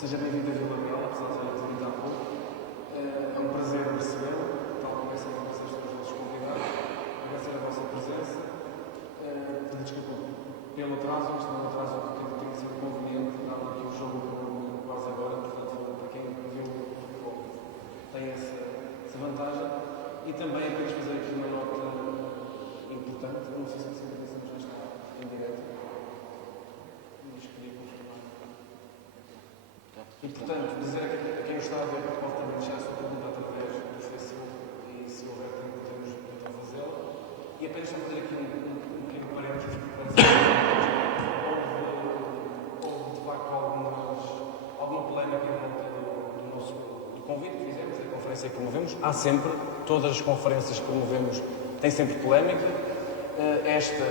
Seja bem-vindo a Vila Real, apesar de já ter vindo há pouco. É um prazer recebê-lo, tal como é sempre vocês são os nossos convidados. Agradecer a vossa presença. Pedir desculpa pelo atraso, mas também o atraso tem que ser conveniente, dado que o jogo acabou quase agora, portanto, para quem viu o futebol tem essa vantagem. E também apenas fazer aqui uma nota importante, não sei se já está em direto. E, portanto, dizer a quem está a ver que pode também deixar a sua pergunta através do Facebook e, se houver tempo, podemos tentar fazê-la. E apenas só fazer aqui um pequeno parênteses para dizer que houve de facto alguma polémica em volta do convite que fizemos, da conferência que promovemos. Há sempre, todas as conferências que promovemos têm sempre polémica. Esta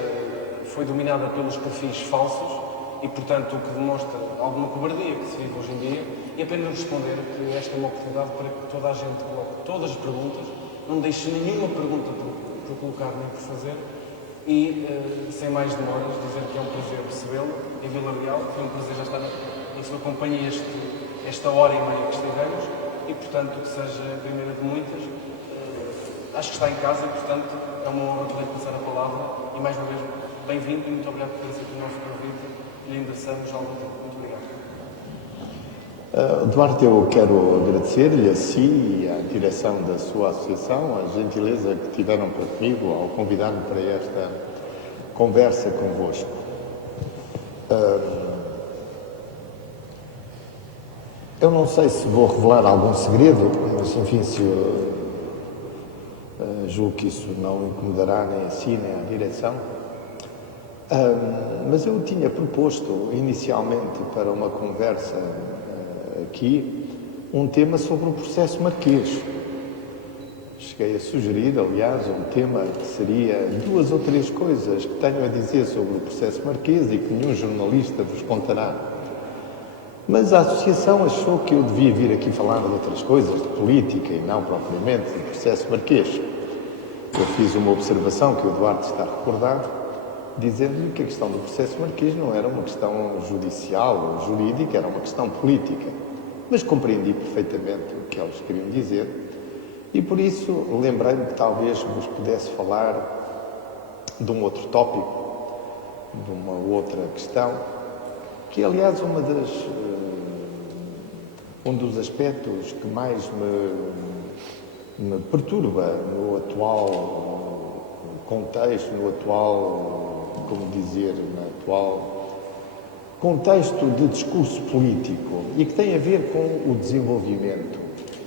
foi dominada pelos perfis falsos. E, portanto, o que demonstra alguma cobardia que se vive hoje em dia, e apenas responder que esta é uma oportunidade para que toda a gente coloque todas as perguntas, não deixe nenhuma pergunta por colocar nem por fazer, e, sem mais demoras, dizer que é um prazer recebê-lo em Vila Real, foi um prazer já estar em sua companhia esta hora e meia que estivemos, e, portanto, que seja a primeira de muitas. Acho que está em casa e, portanto, é uma honra poder passar a palavra, e, mais uma vez, bem-vindo e muito obrigado por ter aceito o nosso convite. E ainda estamos ao tempo. Muito obrigado. Duarte, eu quero agradecer-lhe a si e à direção da sua associação a gentileza que tiveram para comigo ao convidar-me para esta conversa convosco. Eu não sei se vou revelar algum segredo, mas enfim, julgo que isso não incomodará nem a si nem à direção. Mas eu tinha proposto inicialmente para uma conversa aqui um tema sobre o processo Marquês. Cheguei a sugerir, aliás, um tema que seria 2 ou 3 coisas que tenho a dizer sobre o processo Marquês e que nenhum jornalista vos contará. Mas a associação achou que eu devia vir aqui falar de outras coisas, de política e não propriamente do processo Marquês. Eu fiz uma observação que o Duarte está recordado, dizendo-lhe que a questão do processo Marquês não era uma questão judicial ou jurídica, era uma questão política. Mas compreendi perfeitamente o que eles queriam dizer e, por isso, lembrei-me que talvez vos pudesse falar de um outro tópico, de uma outra questão, que, aliás, um dos aspectos que mais me perturba no atual contexto, no atual contexto de discurso político e que tem a ver com o desenvolvimento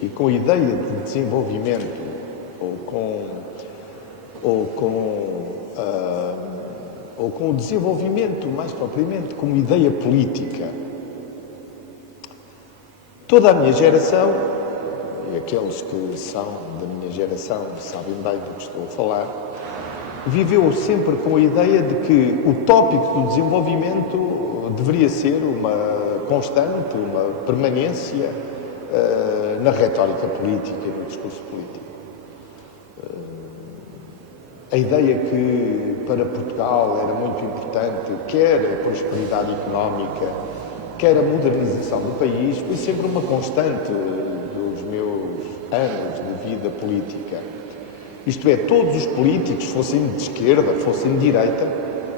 e com a ideia de desenvolvimento ou com o desenvolvimento, mais propriamente, como ideia política. Toda a minha geração, e aqueles que são da minha geração sabem bem do que estou a falar, viveu sempre com a ideia de que o tópico do desenvolvimento deveria ser uma constante, uma permanência na retórica política e no discurso político. A ideia que para Portugal era muito importante, quer a prosperidade económica, quer a modernização do país, foi sempre uma constante dos meus anos de vida política. Isto é, todos os políticos, fossem de esquerda, fossem de direita,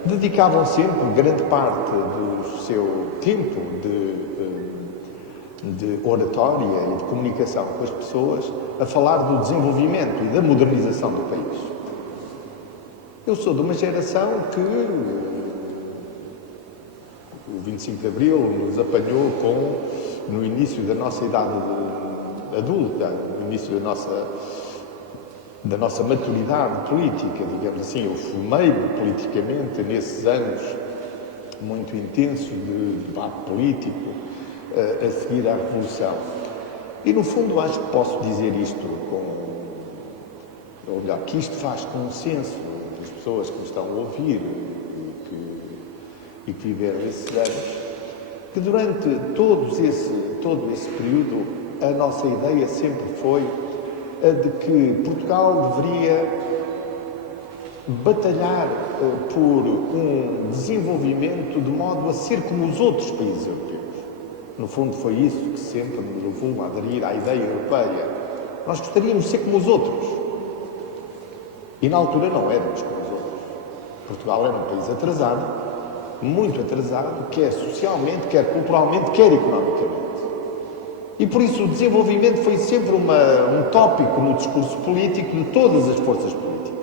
dedicavam sempre grande parte do seu tempo de oratória e de comunicação com as pessoas a falar do desenvolvimento e da modernização do país. Eu sou de uma geração que o 25 de Abril nos apanhou no início da nossa idade adulta, no início da nossa maturidade política, digamos assim. Eu formei-me politicamente nesses anos muito intensos de debate político a seguir à Revolução. E, no fundo, acho que posso dizer isto ou melhor, que isto faz consenso das pessoas que me estão a ouvir e que viveram esses anos, que durante todo esse período a nossa ideia sempre foi a de que Portugal deveria batalhar por um desenvolvimento de modo a ser como os outros países europeus. No fundo foi isso que sempre nos levou a aderir à ideia europeia. Nós gostaríamos de ser como os outros. E na altura não éramos como os outros. Portugal era um país atrasado, muito atrasado, quer socialmente, quer culturalmente, quer economicamente. E por isso o desenvolvimento foi sempre um tópico no discurso político de todas as forças políticas.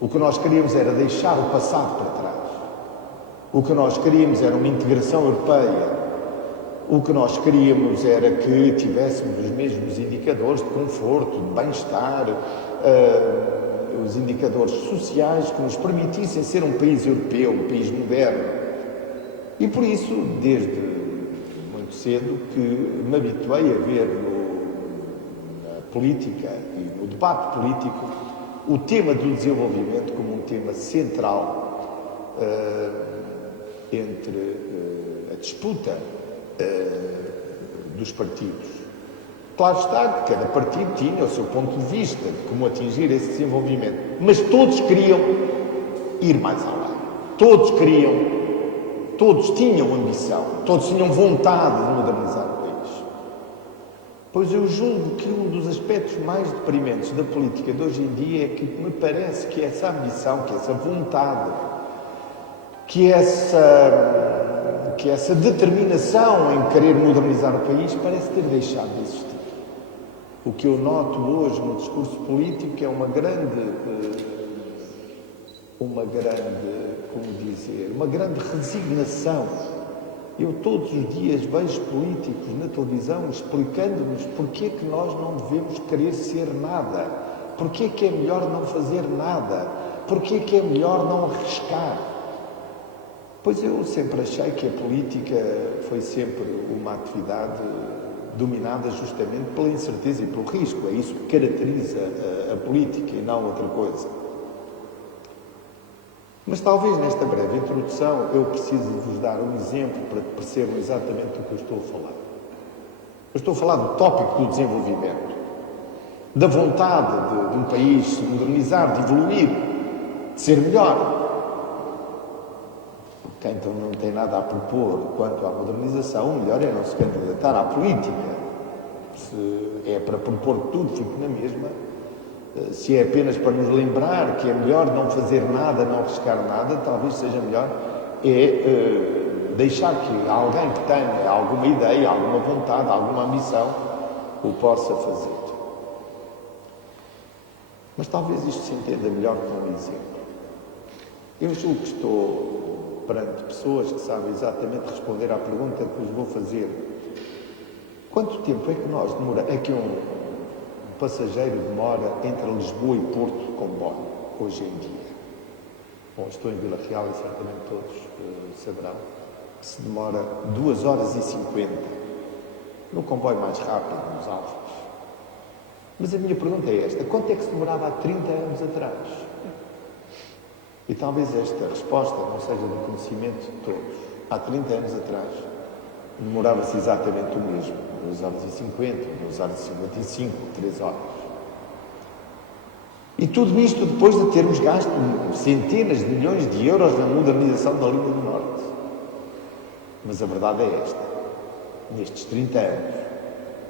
O que nós queríamos era deixar o passado para trás. O que nós queríamos era uma integração europeia. O que nós queríamos era que tivéssemos os mesmos indicadores de conforto, de bem-estar, os indicadores sociais que nos permitissem ser um país europeu, um país moderno. E por isso, desde muito cedo, que me habituei a ver na política e no debate político o tema do desenvolvimento como um tema central entre a disputa dos partidos. Claro está que cada partido tinha o seu ponto de vista de como atingir esse desenvolvimento, mas todos queriam ir mais além. Todos tinham ambição, todos tinham vontade de modernizar o país. Pois eu julgo que um dos aspectos mais deprimentes da política de hoje em dia é que me parece que essa ambição, que essa vontade, que essa determinação em querer modernizar o país parece ter deixado de existir. O que eu noto hoje no discurso político é uma grande, uma grande resignação. Eu todos os dias vejo políticos na televisão explicando-nos porque é que nós não devemos querer ser nada, porque é que é melhor não fazer nada, porque é que é melhor não arriscar. Pois eu sempre achei que a política foi sempre uma atividade dominada justamente pela incerteza e pelo risco. É isso que caracteriza a política e não outra coisa. Mas talvez nesta breve introdução eu precise vos dar um exemplo para que percebam exatamente do que eu estou a falar. Eu estou a falar do tópico do desenvolvimento, da vontade de um país se modernizar, de evoluir, de ser melhor. Quem então não tem nada a propor quanto à modernização, o melhor é não se candidatar à política. Se é para propor tudo, fique na mesma. Se é apenas para nos lembrar que é melhor não fazer nada, não arriscar nada, talvez seja melhor deixar que alguém que tenha alguma ideia, alguma vontade, alguma ambição, o possa fazer. Mas talvez isto se entenda melhor com um exemplo. Eu julgo que estou perante pessoas que sabem exatamente responder à pergunta que vos vou fazer. Quanto tempo é que um passageiro demora entre Lisboa e Porto de comboio, hoje em dia? Bom, estou em Vila Real e certamente todos saberão que se demora 2 horas e 50 no comboio mais rápido, nos Alfes. Mas a minha pergunta é esta: quanto é que se demorava há 30 anos atrás? E talvez esta resposta não seja do conhecimento de todos. Há 30 anos atrás demorava-se exatamente o mesmo, 2 horas e 50, 2 horas e 55, 3 horas. E tudo isto depois de termos gasto centenas de milhões de euros na modernização da linha do Norte. Mas a verdade é esta: nestes 30 anos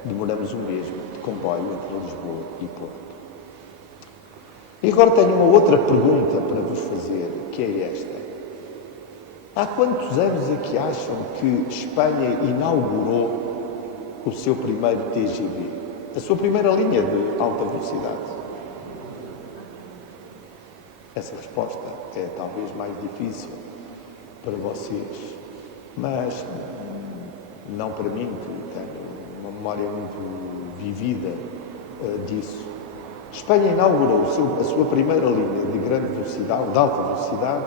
demoramos o mesmo de comboio entre Lisboa e Porto. E agora tenho uma outra pergunta para vos fazer, que é esta. Há quantos anos é que acham que Espanha inaugurou o seu primeiro TGV? A sua primeira linha de alta velocidade? Essa resposta é talvez mais difícil para vocês, mas não para mim, que tenho uma memória muito vivida disso. Espanha inaugurou a sua primeira linha de grande velocidade, de alta velocidade,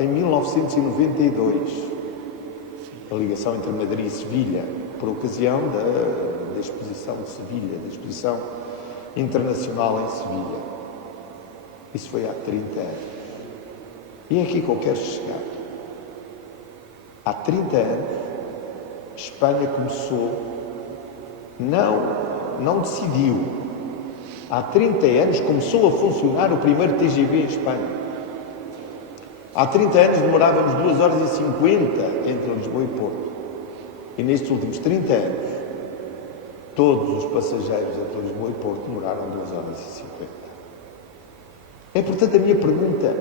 em 1992. A ligação entre Madrid e Sevilha, por ocasião da Exposição de Sevilha, da Exposição Internacional em Sevilha. Isso foi há 30 anos. E é aqui que eu quero chegar. Há 30 anos, Espanha começou, não decidiu. Há 30 anos começou a funcionar o primeiro TGV em Espanha. Há 30 anos demorávamos 2 horas e 50 entre Lisboa e Porto. E nestes últimos 30 anos, todos os passageiros entre Lisboa e Porto demoraram 2 horas e 50. Portanto, a minha pergunta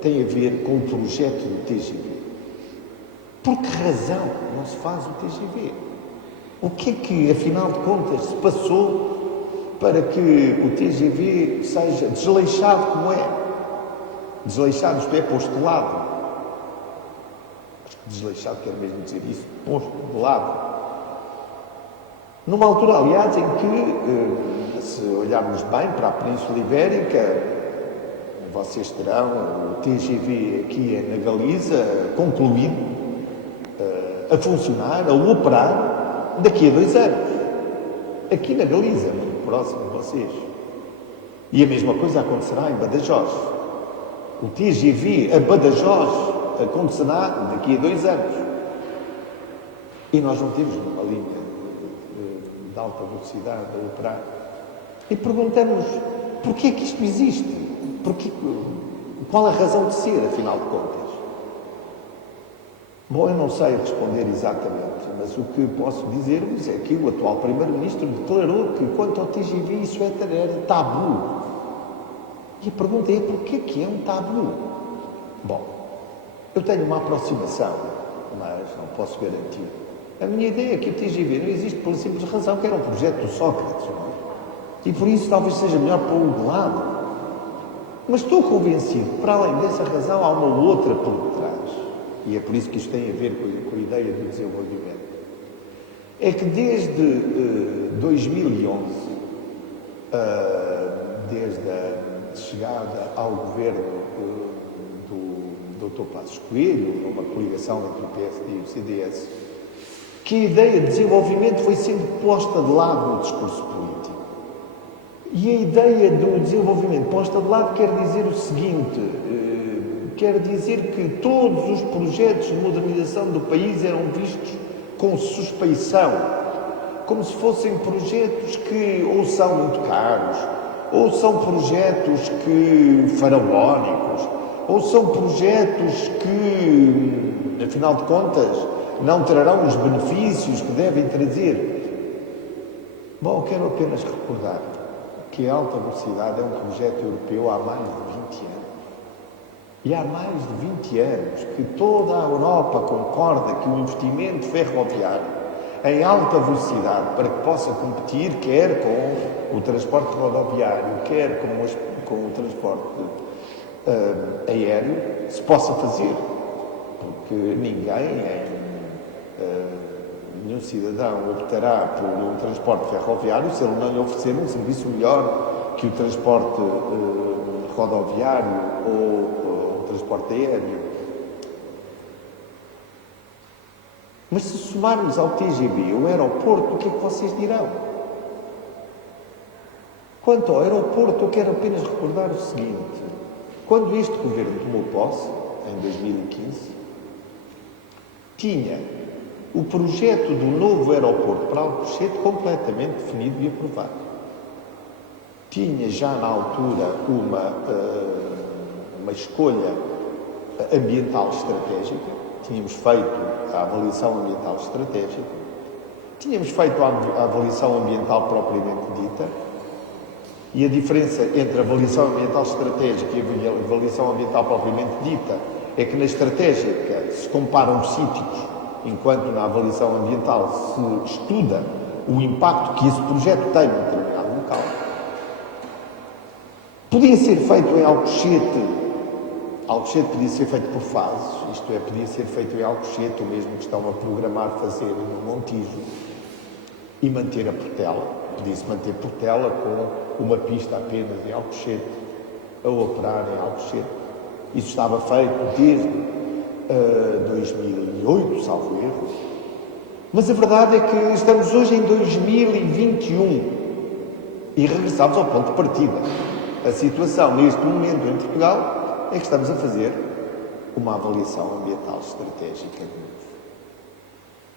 tem a ver com o projeto do TGV. Por que razão não se faz o TGV? O que é que, afinal de contas, se passou para que o TGV seja desleixado como é? Desleixado, isto é, posto de lado. Acho que desleixado quer mesmo dizer isso, posto de lado. Numa altura, aliás, em que, se olharmos bem para a Península Ibérica, vocês terão o TGV aqui na Galiza concluído, a funcionar, a operar, daqui a 2 anos. Aqui na Galiza, muito próximo de vocês. E a mesma coisa acontecerá em Badajoz. O TGV a Badajoz acontecerá daqui a 2 anos. E nós não temos uma linha de alta velocidade a operar. E perguntamos, porquê é que isto existe? Qual a razão de ser, afinal de contas? Bom, eu não sei responder exatamente, mas o que posso dizer-vos é que o atual Primeiro-Ministro declarou que, quanto ao TGV, isso era tabu. E a pergunta é, porquê que é um tabu? Bom, eu tenho uma aproximação, mas não posso garantir. A minha ideia é que o TGV não existe pela simples razão que era um projeto do Sócrates, não é? E por isso talvez seja melhor pô-lo de lado. Mas estou convencido que, para além dessa razão, há uma outra por trás. E é por isso que isto tem a ver com a ideia do desenvolvimento. É que desde 2011, desde a chegada ao governo do Dr. Passos Coelho, uma coligação entre o PSD e o CDS, que a ideia de desenvolvimento foi sendo posta de lado no discurso político. E a ideia do desenvolvimento posta de lado quer dizer o seguinte, quer dizer que todos os projetos de modernização do país eram vistos com suspeição, como se fossem projetos que ou são muito caros, ou são projetos faraónicos, ou são projetos que, afinal de contas, não trarão os benefícios que devem trazer. Bom, quero apenas recordar que a alta velocidade é um projeto europeu há mais de 20 anos. E há mais de 20 anos que toda a Europa concorda que o investimento ferroviário em alta velocidade, para que possa competir quer com o transporte rodoviário, quer com o transporte aéreo, se possa fazer. Porque nenhum cidadão optará por um transporte ferroviário se ele não lhe oferecer um serviço melhor que o transporte rodoviário ou transporte aéreo. Mas se somarmos ao TGV o aeroporto, o que é que vocês dirão? Quanto ao aeroporto, eu quero apenas recordar o seguinte. Quando este governo tomou posse, em 2015, tinha o projeto do novo aeroporto para Alcochete completamente definido e aprovado. Tinha já na altura uma escolha ambiental estratégica, tínhamos feito a avaliação ambiental estratégica, tínhamos feito a avaliação ambiental propriamente dita, e a diferença entre a avaliação ambiental estratégica e a avaliação ambiental propriamente dita é que na estratégica se comparam os sítios, enquanto na avaliação ambiental se estuda o impacto que esse projeto tem num determinado local. Podia ser feito em Alcochete. Alcochete podia ser feito por fases, isto é, podia ser feito em Alcochete, o mesmo que estão a programar fazer no Montijo, e manter a Portela. Podia-se manter Portela com uma pista apenas em Alcochete, a operar em Alcochete. Isso estava feito desde 2008, salvo erro. Mas a verdade é que estamos hoje em 2021 e regressamos ao ponto de partida. A situação neste momento em Portugal é que estamos a fazer uma avaliação ambiental estratégica.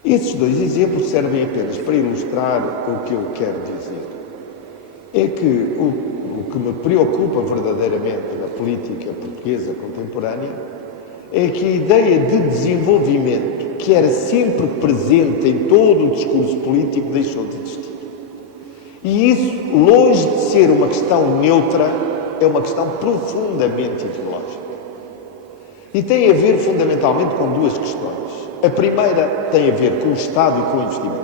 Esses dois exemplos servem apenas para ilustrar o que eu quero dizer. É que o que me preocupa verdadeiramente na política portuguesa contemporânea é que a ideia de desenvolvimento, que era sempre presente em todo o discurso político, deixou de existir. E isso, longe de ser uma questão neutra, é uma questão profundamente ideológica. E tem a ver fundamentalmente com duas questões. A primeira tem a ver com o Estado e com o investimento.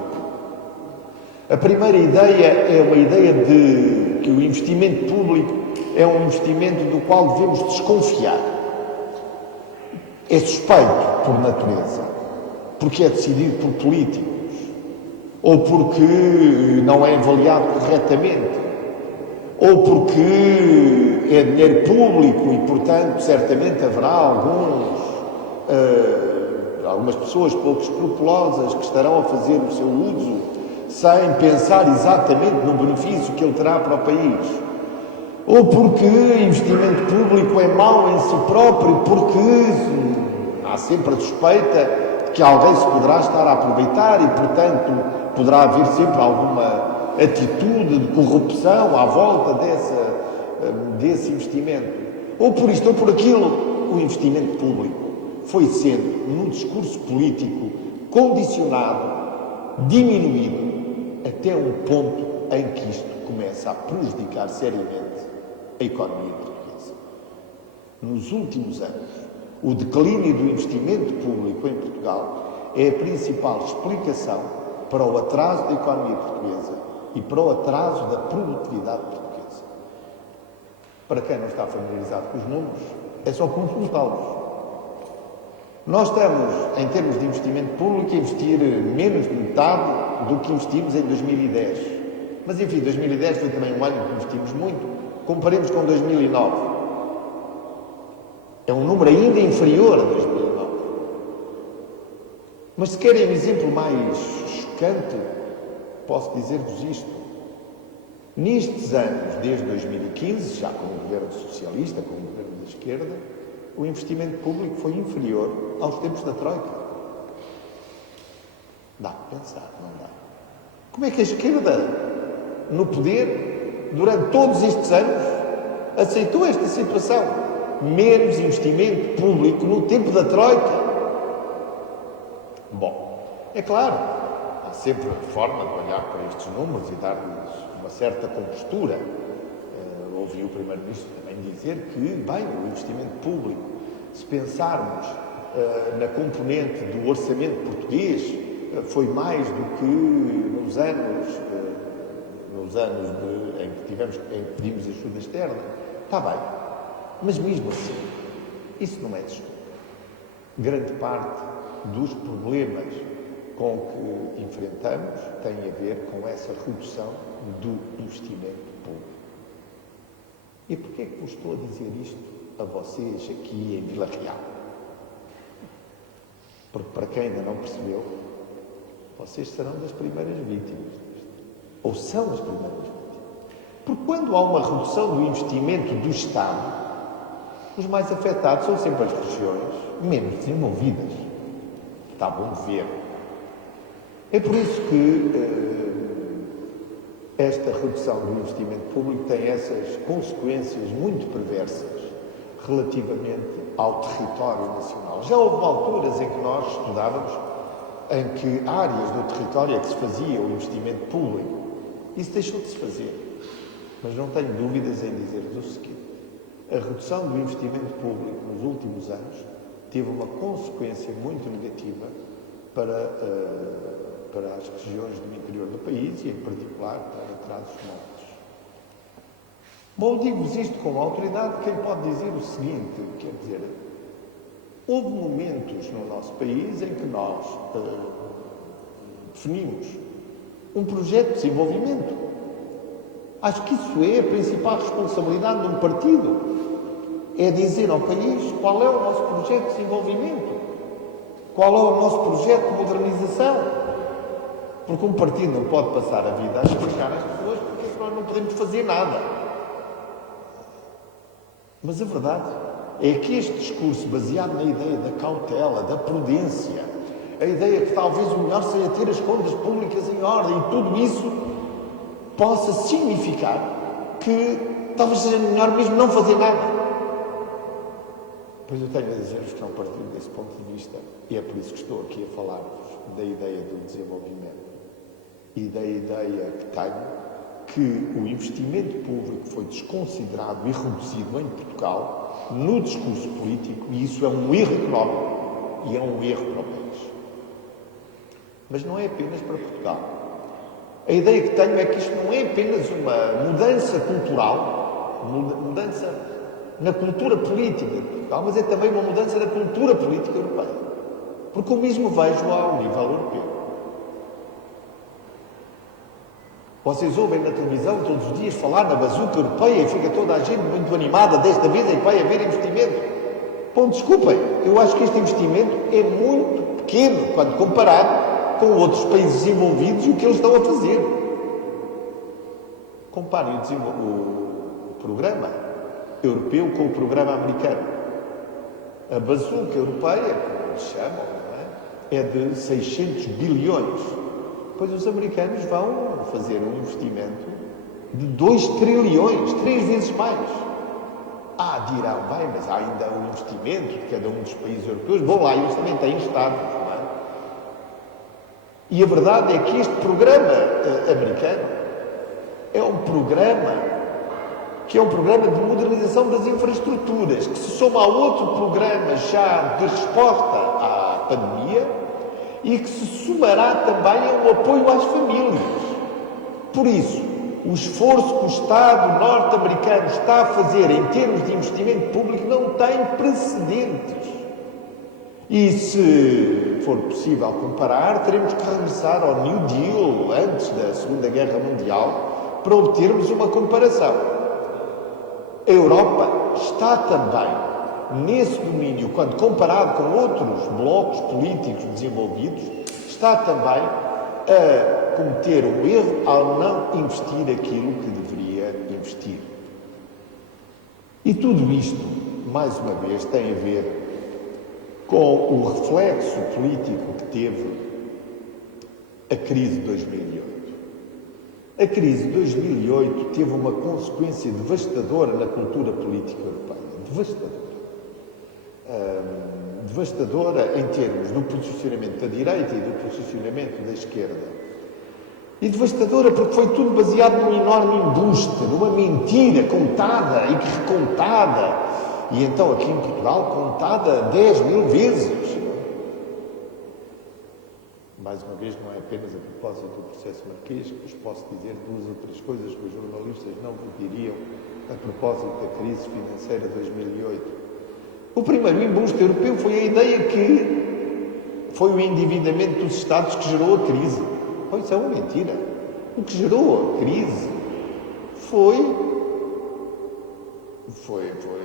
A primeira ideia é uma ideia de que o investimento público é um investimento do qual devemos desconfiar. É suspeito por natureza, porque é decidido por políticos, ou porque não é avaliado corretamente, ou porque é dinheiro público e, portanto, certamente haverá algumas pessoas pouco escrupulosas que estarão a fazer o seu uso sem pensar exatamente no benefício que ele terá para o país. Ou porque investimento público é mau em si próprio, porque há sempre a suspeita de que alguém se poderá estar a aproveitar e, portanto, poderá haver sempre alguma atitude de corrupção à volta desse investimento. Ou por isto ou por aquilo, o investimento público foi sendo, num discurso político, condicionado, diminuído, até um ponto em que isto começa a prejudicar seriamente a economia portuguesa. Nos últimos anos, o declínio do investimento público em Portugal é a principal explicação para o atraso da economia portuguesa e para o atraso da produtividade portuguesa. Para quem não está familiarizado com os números, é só consultá-los. Nós estamos, em termos de investimento público, a investir menos de metade do que investimos em 2010. Mas, enfim, 2010 foi também um ano em que investimos muito. Comparemos com 2009. É um número ainda inferior a 2009. Mas, se querem um exemplo mais chocante, posso dizer-vos isto. Nestes anos, desde 2015, já com o governo socialista, com o governo da esquerda, o investimento público foi inferior aos tempos da Troika. Dá para pensar, não dá? Como é que a esquerda, no poder, durante todos estes anos, aceitou esta situação? Menos investimento público no tempo da Troika. Bom, é claro, há sempre uma forma de olhar para estes números e dar-lhes uma certa compostura. Ouvi o Primeiro-Ministro também dizer que, bem, o investimento público, se pensarmos na componente do orçamento português, foi mais do que nos anos em que pedimos ajuda externa. Está bem, mas mesmo assim, isso não é de estudo. Grande parte dos problemas com que enfrentamos tem a ver com essa redução do investimento público. E porquê é que vos estou a dizer isto a vocês aqui em Vila Real? Porque, para quem ainda não percebeu, vocês serão das primeiras vítimas disto. Ou são as primeiras vítimas. Porque quando há uma redução do investimento do Estado, os mais afetados são sempre as regiões menos desenvolvidas. Está bom de ver. É por isso que esta redução do investimento público tem essas consequências muito perversas relativamente ao território nacional. Já houve alturas em que nós estudávamos em que áreas do território é que se fazia o investimento público. Isso deixou de se fazer. Mas não tenho dúvidas em dizer-vos o seguinte. A redução do investimento público nos últimos anos teve uma consequência muito negativa para as regiões do interior do país e, em particular, para Trás-os-Montes. Bom, digo-vos isto com autoridade, quem pode dizer o seguinte, quer dizer, houve momentos no nosso país em que nós definimos um projeto de desenvolvimento. Acho que isso é a principal responsabilidade de um partido. É dizer ao país qual é o nosso projeto de desenvolvimento, qual é o nosso projeto de modernização. Porque um partido não pode passar a vida a explicar às pessoas porque é que nós não podemos fazer nada. Mas a verdade é que este discurso, baseado na ideia da cautela, da prudência, a ideia que talvez o melhor seja ter as contas públicas em ordem, e tudo isso possa significar que talvez seja melhor mesmo não fazer nada. Pois eu tenho a dizer-vos que não partilho desse ponto de vista, e é por isso que estou aqui a falar-vos da ideia do desenvolvimento e da ideia que tenho que o investimento público foi desconsiderado e reduzido em Portugal no discurso político, e isso é um erro económico e é um erro para o país. Mas não é apenas para Portugal. A ideia que tenho é que isto não é apenas uma mudança cultural, mudança na cultura política de Portugal, mas é também uma mudança na cultura política europeia. Porque o mesmo vejo ao nível europeu. Vocês ouvem na televisão todos os dias falar na bazuca europeia e fica toda a gente muito animada desta vez em que vai haver investimento. Bom, desculpem, eu acho que este investimento é muito pequeno quando comparado com outros países desenvolvidos e o que eles estão a fazer. Comparem o programa europeu com o programa americano. A bazuca europeia, como eles chamam, é de 600 bilhões. Pois os americanos vão fazer um investimento de 2 trilhões, 3 vezes mais. Dirão, bem, mas há ainda um investimento de cada um dos países europeus. Vão lá, eles também têm Estados, não é? E a verdade é que este programa americano é um programa que é um programa de modernização das infraestruturas, que se soma a outro programa já de resposta à pandemia e que se somará também a um apoio às famílias. Por isso, o esforço que o Estado norte-americano está a fazer em termos de investimento público não tem precedentes. E se for possível comparar, teremos que regressar ao New Deal antes da Segunda Guerra Mundial para obtermos uma comparação. A Europa está também nesse domínio, quando comparado com outros blocos políticos desenvolvidos, está também a cometer um erro ao não investir aquilo que deveria investir. E tudo isto, mais uma vez, tem a ver com o reflexo político que teve a crise de 2008. A crise de 2008 teve uma consequência devastadora na cultura política europeia. Devastadora. Devastadora em termos do posicionamento da direita e do posicionamento da esquerda. E devastadora porque foi tudo baseado num enorme embuste, numa mentira contada e recontada. E então aqui em Portugal contada 10 mil vezes. Mais uma vez, não é apenas a propósito do processo marquês que vos posso dizer 2 ou 3 coisas que os jornalistas não vos diriam a propósito da crise financeira de 2008. O primeiro embuste europeu foi a ideia que foi o endividamento dos Estados que gerou a crise. Pois isso é uma mentira. O que gerou a crise foi,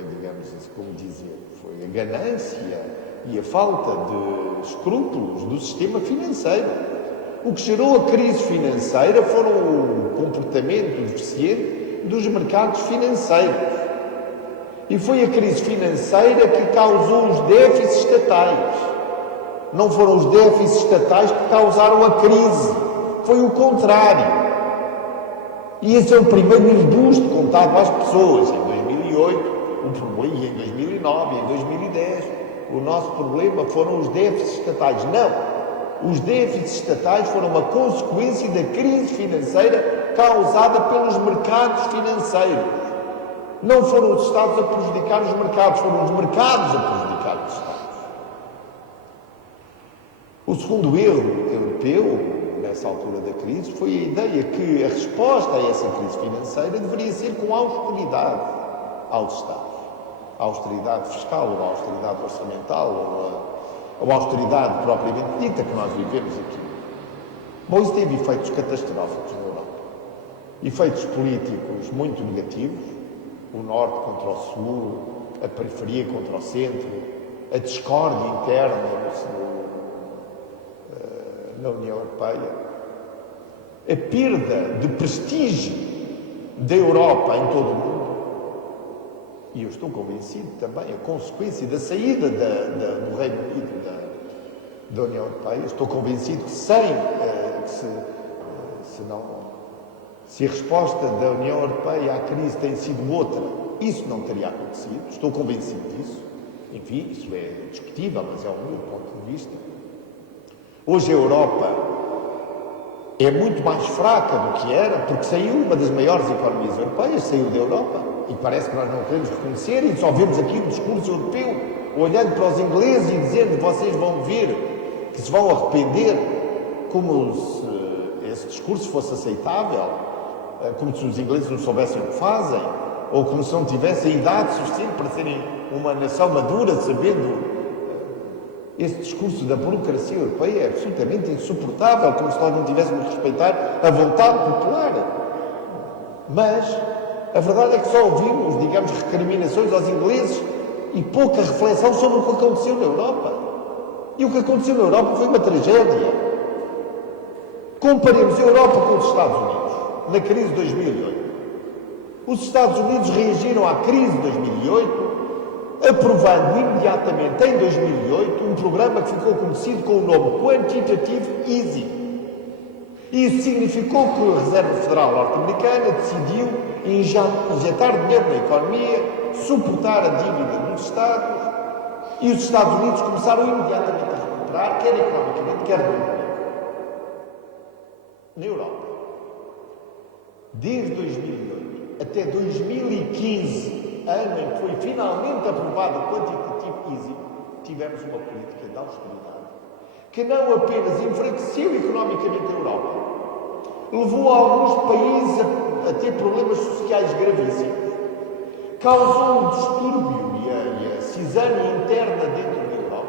digamos assim, como dizer, foi a ganância e a falta de escrúpulos do sistema financeiro. O que gerou a crise financeira foram o comportamento deficiente dos mercados financeiros. E foi a crise financeira que causou os déficits estatais. Não foram os déficits estatais que causaram a crise. Foi o contrário. E esse é o primeiro embuste contado às pessoas. Em 2008, e em 2009, e em 2010. O nosso problema foram os déficits estatais. Não! Os déficits estatais foram uma consequência da crise financeira causada pelos mercados financeiros. Não foram os Estados a prejudicar os mercados, foram os mercados a prejudicar os Estados. O segundo erro europeu, nessa altura da crise, foi a ideia que a resposta a essa crise financeira deveria ser com austeridade aos Estados. A austeridade fiscal, ou a austeridade orçamental, ou a austeridade propriamente dita que nós vivemos aqui. Bom, isso teve efeitos catastróficos na Europa. Efeitos políticos muito negativos, o Norte contra o Sul, a periferia contra o Centro, a discórdia interna na União Europeia, a perda de prestígio da Europa em todo o mundo. E eu estou convencido também, a consequência da saída do Reino Unido da União Europeia, estou convencido que se a resposta da União Europeia à crise tem sido outra, isso não teria acontecido, estou convencido disso. enfim, isso é discutível, mas é o meu ponto de vista. Hoje a Europa é muito mais fraca do que era, porque saiu uma das maiores economias europeias, saiu da Europa, e parece que nós não queremos reconhecer, e só vemos aqui o discurso europeu, olhando para os ingleses e dizendo: vocês vão ver que se vão arrepender, como se esse discurso fosse aceitável, como se os ingleses não soubessem o que fazem, ou como se não tivessem idade suficiente para serem uma nação madura, sabendo. Esse discurso da burocracia europeia é absolutamente insuportável, como se nós não tivéssemos de respeitar a vontade popular. Mas a verdade é que só ouvimos, digamos, recriminações aos ingleses e pouca reflexão sobre o que aconteceu na Europa. E o que aconteceu na Europa foi uma tragédia. Comparemos a Europa com os Estados Unidos, na crise de 2008. Os Estados Unidos reagiram à crise de 2008 aprovando imediatamente, em 2008, um programa que ficou conhecido com o nome Quantitative Easing. Isso significou que a Reserva Federal Norte-Americana decidiu injetar dinheiro na economia, suportar a dívida dos Estados, e os Estados Unidos começaram imediatamente a recuperar, quer economicamente, quer no emprego. Na Europa, desde 2008 até 2015, ano em que foi finalmente aprovado o Quantitative Easing, tivemos uma política de austeridade que não apenas enfraqueceu economicamente a Europa, levou alguns países a ter problemas sociais gravíssimos, causou um distúrbio e a cisânia interna dentro da Europa,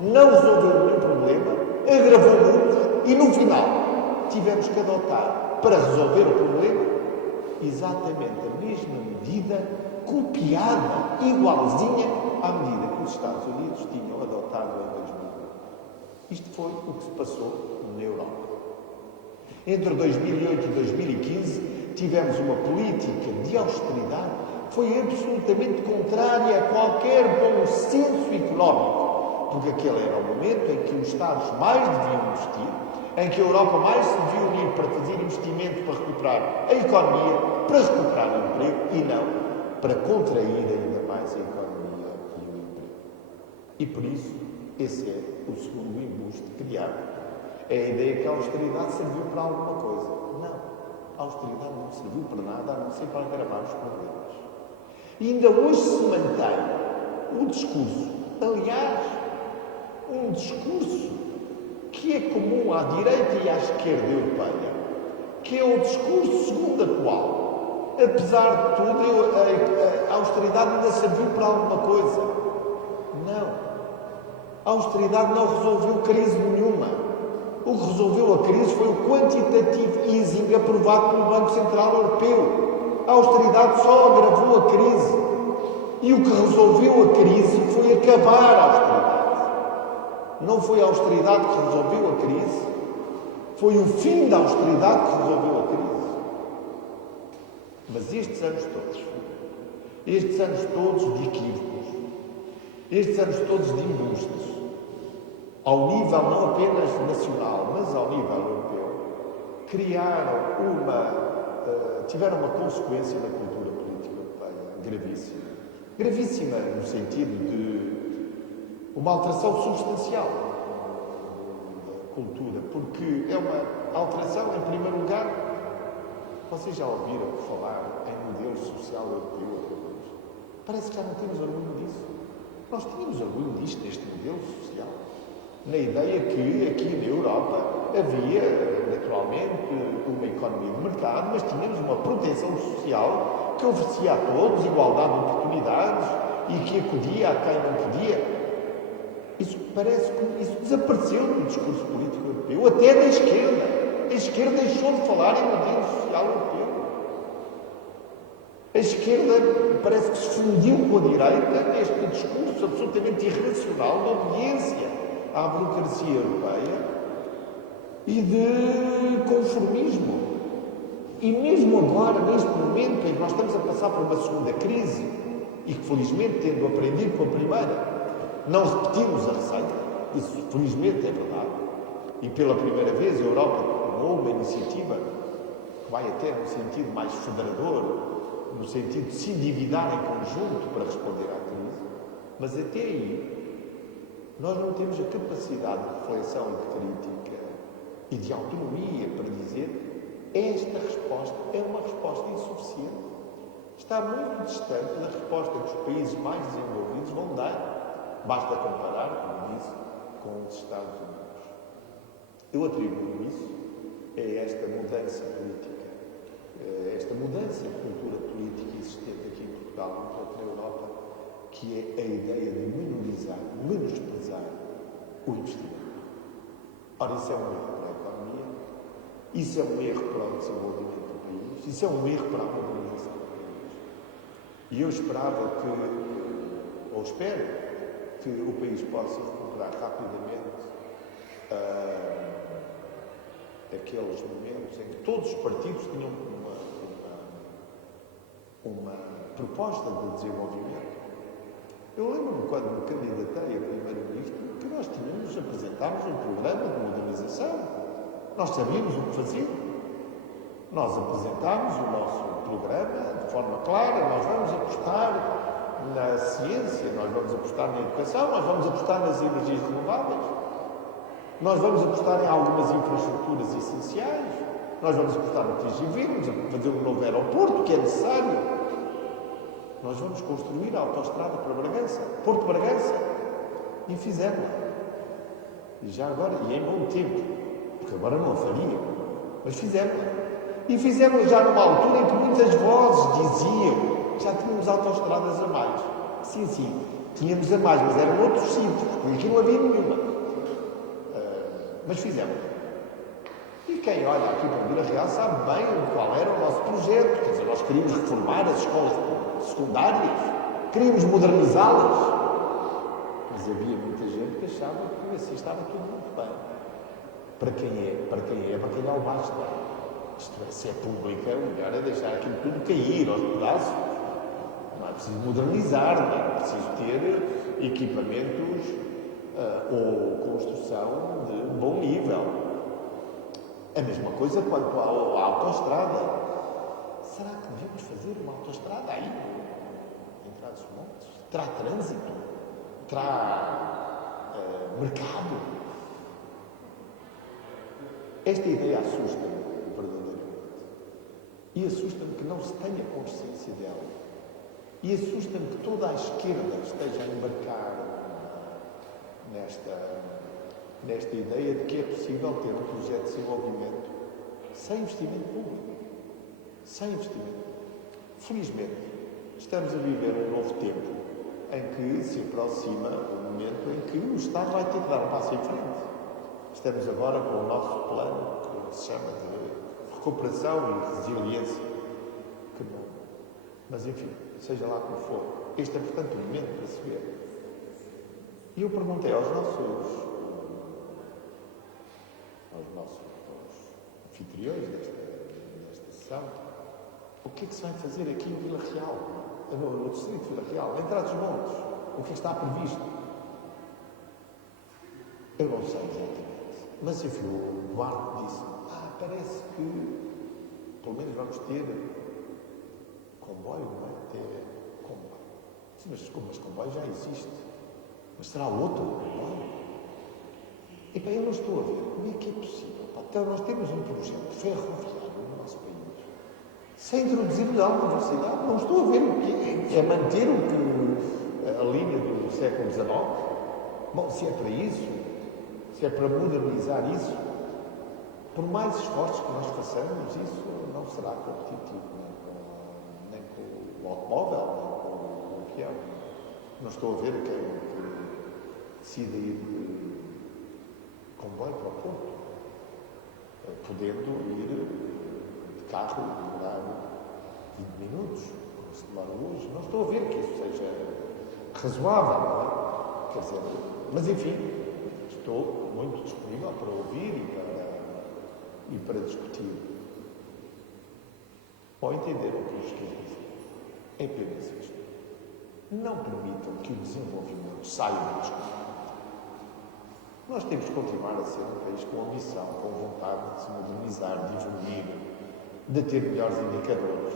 não resolveu nenhum problema, agravou muitos e, no final, tivemos que adotar, para resolver o problema, exatamente a mesma medida copiada, igualzinha, à medida que os Estados Unidos tinham adotado em 2008. Isto foi o que se passou na Europa. Entre 2008 e 2015, tivemos uma política de austeridade que foi absolutamente contrária a qualquer bom senso económico, porque aquele era o momento em que os Estados mais deviam investir, em que a Europa mais se devia unir para fazer investimento para recuperar a economia, para recuperar o emprego, e não para contrair ainda mais a economia e o emprego. E por isso, esse é o segundo embuste criado. É a ideia que a austeridade serviu para alguma coisa. Não. A austeridade não serviu para nada, a não ser para agravar os problemas. E ainda hoje se mantém o discurso, aliás, um discurso que é comum à direita e à esquerda europeia, que é o discurso segundo o qual, apesar de tudo, a austeridade ainda serviu para alguma coisa. Não. A austeridade não resolveu crise nenhuma. O que resolveu a crise foi o Quantitative Easing aprovado pelo Banco Central Europeu. A austeridade só agravou a crise. E o que resolveu a crise foi acabar a austeridade. Não foi a austeridade que resolveu a crise, foi o fim da austeridade que resolveu a crise. Mas estes anos todos de equívocos, estes anos todos de embustes, ao nível não apenas nacional, mas ao nível europeu, tiveram uma consequência na cultura política europeia gravíssima. Gravíssima no sentido de uma alteração substancial da cultura, porque é uma alteração, em primeiro lugar. Vocês já ouviram falar em modelo social europeu? Parece que já não temos orgulho disso. Nós tínhamos orgulho disto, deste modelo social. Na ideia que aqui na Europa havia, naturalmente, uma economia de mercado, mas tínhamos uma proteção social que oferecia a todos igualdade de oportunidades e que acudia a quem não podia. Isso parece que isso desapareceu do discurso político europeu, até da esquerda. A esquerda deixou de falar em modelo social europeu. A esquerda parece que se fundiu com a direita neste discurso absolutamente irracional de obediência à burocracia europeia e de conformismo. E mesmo agora, neste momento em que nós estamos a passar por uma segunda crise e que, felizmente, tendo aprendido com a primeira, não repetimos a receita, isso felizmente é verdade, e pela primeira vez a Europa uma iniciativa que vai até no sentido mais federador, no sentido de se endividar em conjunto para responder à crise, Mas até aí, nós não temos a capacidade de reflexão e de crítica e de autonomia para dizer esta resposta é uma resposta insuficiente. Está muito distante da resposta que os países mais desenvolvidos vão dar. Basta comparar, como disse, com os Estados Unidos. Eu atribuo isso a esta mudança política, a esta mudança de cultura política existente aqui em Portugal, na Europa, que é a ideia de minorizar, menosprezar o investimento. Ora, isso é um erro para a economia, isso é um erro para o desenvolvimento do país, isso é um erro para a modernização do país. E eu esperava que, ou espero, que o país possa recuperar rapidamente aqueles momentos em que todos os partidos tinham uma proposta de desenvolvimento. Eu lembro-me quando me candidatei a primeiro-ministro que nós apresentámos um programa de modernização. Nós sabíamos o que fazer. Nós apresentámos o nosso programa de forma clara. Nós vamos apostar na ciência, nós vamos apostar na educação, nós vamos apostar nas energias renováveis. Nós vamos apostar em algumas infraestruturas essenciais. Nós vamos apostar no TGV, vamos fazer um novo aeroporto que é necessário. Nós vamos construir a autoestrada para Bragança, Porto Bragança. E fizemos. E já agora, e em bom tempo, porque agora não a faria, mas fizemos. E fizemos já numa altura em que muitas vozes diziam que já tínhamos autoestradas a mais. Sim, sim, tínhamos a mais, mas eram outros sítios, porque aqui não havia nenhuma. Mas fizemos. E quem olha aqui para Vila Real sabe bem qual era o nosso projeto. Quer dizer, nós queríamos reformar as escolas secundárias, queríamos modernizá-las. Mas havia muita gente que achava que assim estava tudo muito bem. Para quem não basta. Isto é, se é pública, o melhor é deixar aquilo tudo cair aos pedaços. Não é preciso modernizar, não é preciso ter equipamentos ou construção de bom nível. A mesma coisa quanto à autoestrada. Será que devemos fazer uma autoestrada aí, em Trás-os-Montes? Terá trânsito? Terá mercado? Esta ideia assusta-me verdadeiramente. E assusta-me que não se tenha consciência dela. E assusta-me que toda a esquerda esteja a embarcar nesta ideia de que é possível ter um projeto de desenvolvimento sem investimento público. Sem investimento. Felizmente, estamos a viver um novo tempo em que se aproxima o momento em que o Estado vai ter que dar um passo em frente. Estamos agora com o nosso plano, que se chama de recuperação e resiliência. Que não. Mas, enfim, seja lá como for, este é, portanto, o momento para se ver. E eu perguntei aos nossos anfitriões desta sessão o que é que se vai fazer aqui em Vila Real, no distrito de Vila Real, em Trás-os-Montes, o que é que está previsto. Eu não sei exatamente, mas enfim, o Duarte disse, parece que pelo menos vamos ter comboio, não é? Ter comboio. Mas comboio já existe. Mas será outro comboio? E bem, eu não estou a ver como é que é possível. Então, nós temos um projeto ferroviário no nosso país, sem introduzir alta velocidade. Não estou a ver o que é manter a linha do século XIX. Bom, se é para isso, se é para modernizar isso, por mais esforços que nós façamos, isso não será competitivo nem com o automóvel, nem com o avião. Não estou a ver quem decide ir de comboio para o Porto, podendo ir de carro e demorar 20 minutos, como se demora hoje. Não estou a ver que isso seja razoável, não é? Quer dizer, mas enfim, estou muito disponível para ouvir e para discutir. Ou entender o que nos quer dizer. É apenas isto. Não permitam que o desenvolvimento saia da discussão. Nós temos que continuar a ser um país com ambição, com vontade de se modernizar, de evoluir, de ter melhores indicadores.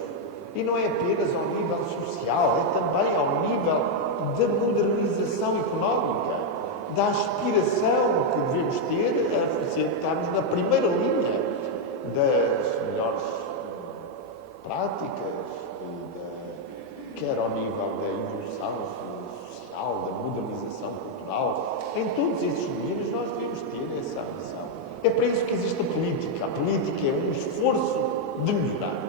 E não é apenas ao nível social, é também ao nível da modernização económica, da aspiração que devemos ter a estarmos na primeira linha das melhores práticas, quer ao nível da evolução social, da modernização cultural. Em todos esses domínios nós devemos ter essa ambição. É para isso que existe a política. A política é um esforço de melhorar.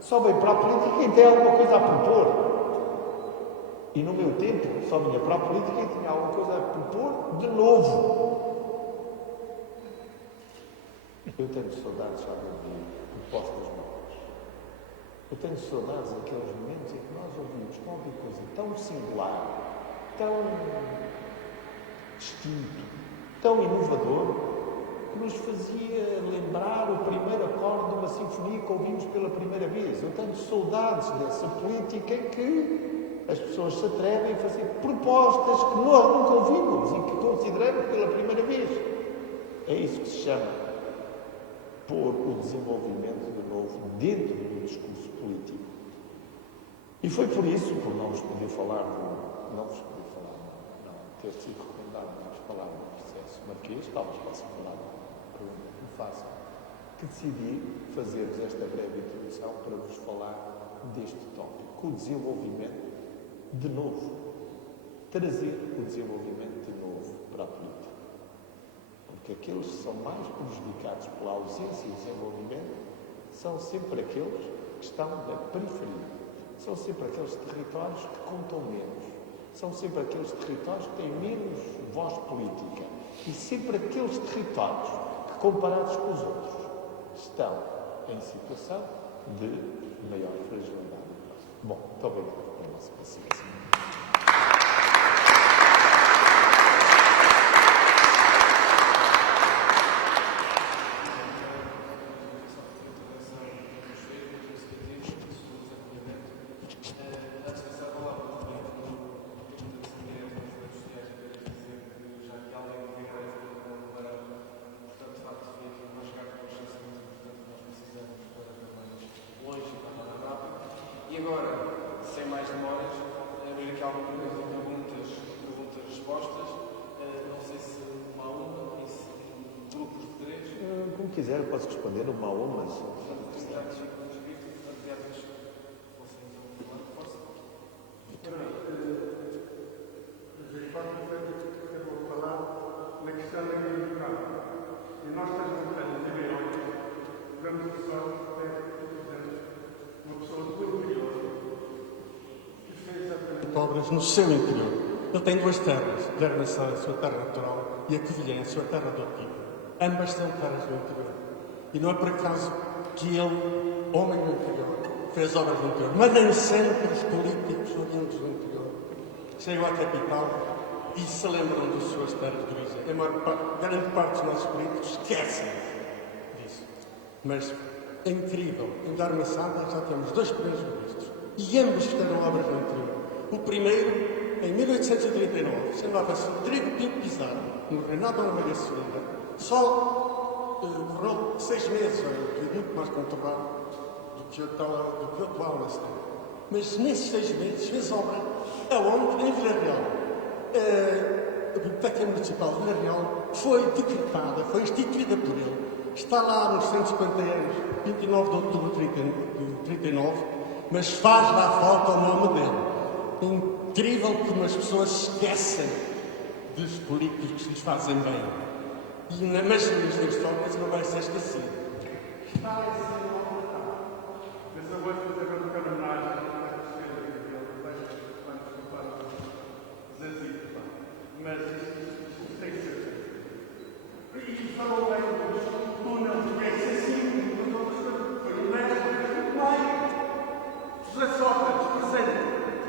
Só bem para a política quem tem alguma coisa a propor. E no meu tempo, só vinha para a política quem tinha alguma coisa a propor de novo. Eu tenho saudades, já de propostas novas. Eu tenho saudades daqueles momentos em que nós ouvimos qualquer coisa tão singular, tão distinto, tão inovador, que nos fazia lembrar o primeiro acorde de uma sinfonia que ouvimos pela primeira vez. Eu tenho saudades dessa política em que as pessoas se atrevem a fazer propostas que nós nunca ouvimos e que consideramos pela primeira vez. É isso que se chama pôr o desenvolvimento de novo dentro do discurso político. E foi por isso, por não vos poder falar, ter sido recomendado vos falar do processo marquês, talvez possa falar da pergunta que me façam, que decidi fazer-vos esta breve introdução para vos falar deste tópico, o desenvolvimento de novo, trazer o desenvolvimento de novo para a política. Porque aqueles que são mais prejudicados pela ausência de desenvolvimento são sempre aqueles que estão na periferia. São sempre aqueles territórios que contam menos. São sempre aqueles territórios que têm menos voz política. E sempre aqueles territórios que, comparados com os outros, estão em situação de maior fragilidade. Bom, muito obrigado pela vossa paciência. E agora, sem mais demoras, abrir aqui algumas perguntas-respostas. Não sei se uma a uma, em grupos de três. Como quiser, eu posso responder uma a uma, mas... na questão da agricultura. E nós estamos em Ribeirão, tivemos a sorte de ter uma pessoa do interior que fez exatamente obras no seu interior. Ele tem duas terras, Lernaçã, a sua terra natural, e a Covilhã, a sua terra adotiva. Ambas são terras do interior. E não é por acaso que ele, homem do interior, fez obras no interior. Mas nem sempre os políticos oriundos do interior chegam à capital e se lembram das suas terras de origem. Grande parte dos nossos políticos esquecem disso. Mas é incrível. Em Darmaçada já temos 2 primeiros ministros. E ambos fizeram obras no interior. O primeiro, em 1839, chamava-se Rodrigo Pinto Pizarro, no reinado da Maria II. Só governou 6 meses, muito mais conturbado do que o atual nesse tempo. Mas nesses 6 meses fez obra aonde? Em Vila Real. A Biblioteca Municipal de Vila Real foi decretada, foi instituída por ele. Está lá nos 150 anos, 29 de outubro de 39, mas faz lá falta o nome dele. É incrível como as pessoas esquecem dos políticos que lhes fazem bem. Mas nos livros históricos não vai ser esquecido. Está a ser maltratado. Mas eu vou fazer uma pequena homenagem à terceira dele, mas isso tem que ser. E falou bem dos túneis, que é assim, mas outras coisas. Foi o mestre, muito bem. José Sócrates, presente,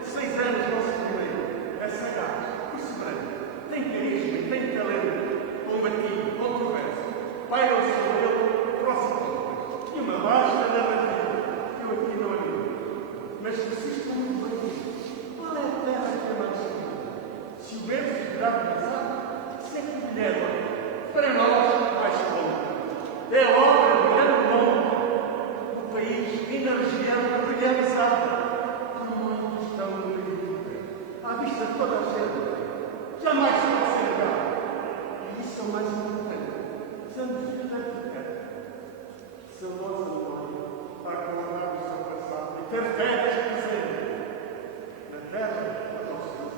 6 anos não se primeiro, é sagaz, perseverante, tem carisma, tem talento, combativo, controverso, vai ao seu dele, próximo, e uma vasta narrativa, que eu aqui não admiro. Mas persisto muito bem. Qual é a terra que é mais segura? Se o verbo figurado pensar, se é que mulher, para nós, mais conta. É a obra de grande nome do país e na região realizada por muitos estão no livro. Há quiserem, na terra ou no céu,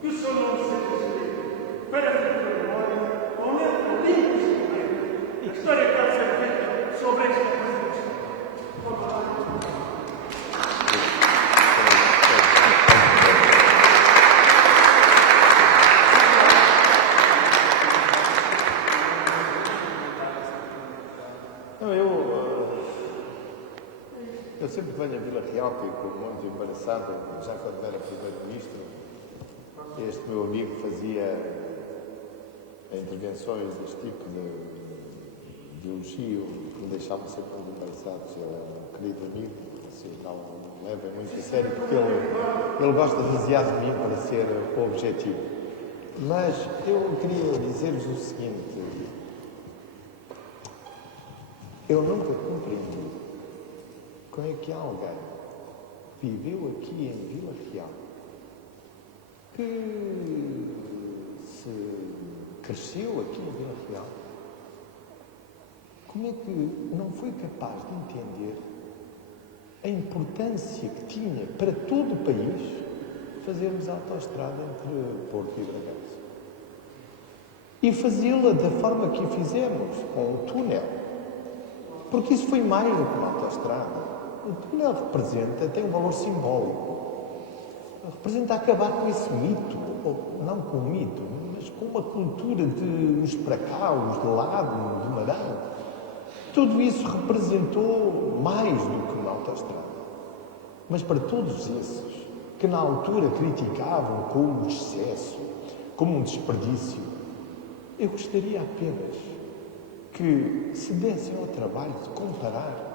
que o seu nome seja escrito para a futura memória, com letra limpa e solene, e que história pode ser feita sobre esta coisa de história. Eu sempre venho a Vila Real, fico muito embaraçado, já quando era primeiro-ministro, este meu amigo fazia intervenções deste tipo de elogio, que me deixavam sempre muito embaraçados. Ele é um querido amigo, vocês não levem muito a sério, porque ele gosta demasiado de mim para ser objetivo. Mas eu queria dizer-vos o seguinte: eu nunca compreendi como é que alguém viveu aqui em Vila Real, que se cresceu aqui em Vila Real, como é que não foi capaz de entender a importância que tinha para todo o país fazermos a autoestrada entre Porto e Bragança. E fazê-la da forma que a fizemos, com o túnel. Porque isso foi mais do que uma autoestrada. O túnel representa, tem um valor simbólico. Representa acabar com esse mito, ou não com o mito, mas com uma cultura de os para cá, os de lado, de Marão. Tudo isso representou mais do que uma autoestrada. Mas para todos esses que na altura criticavam como um excesso, como um desperdício, eu gostaria apenas que se dessem ao trabalho de comparar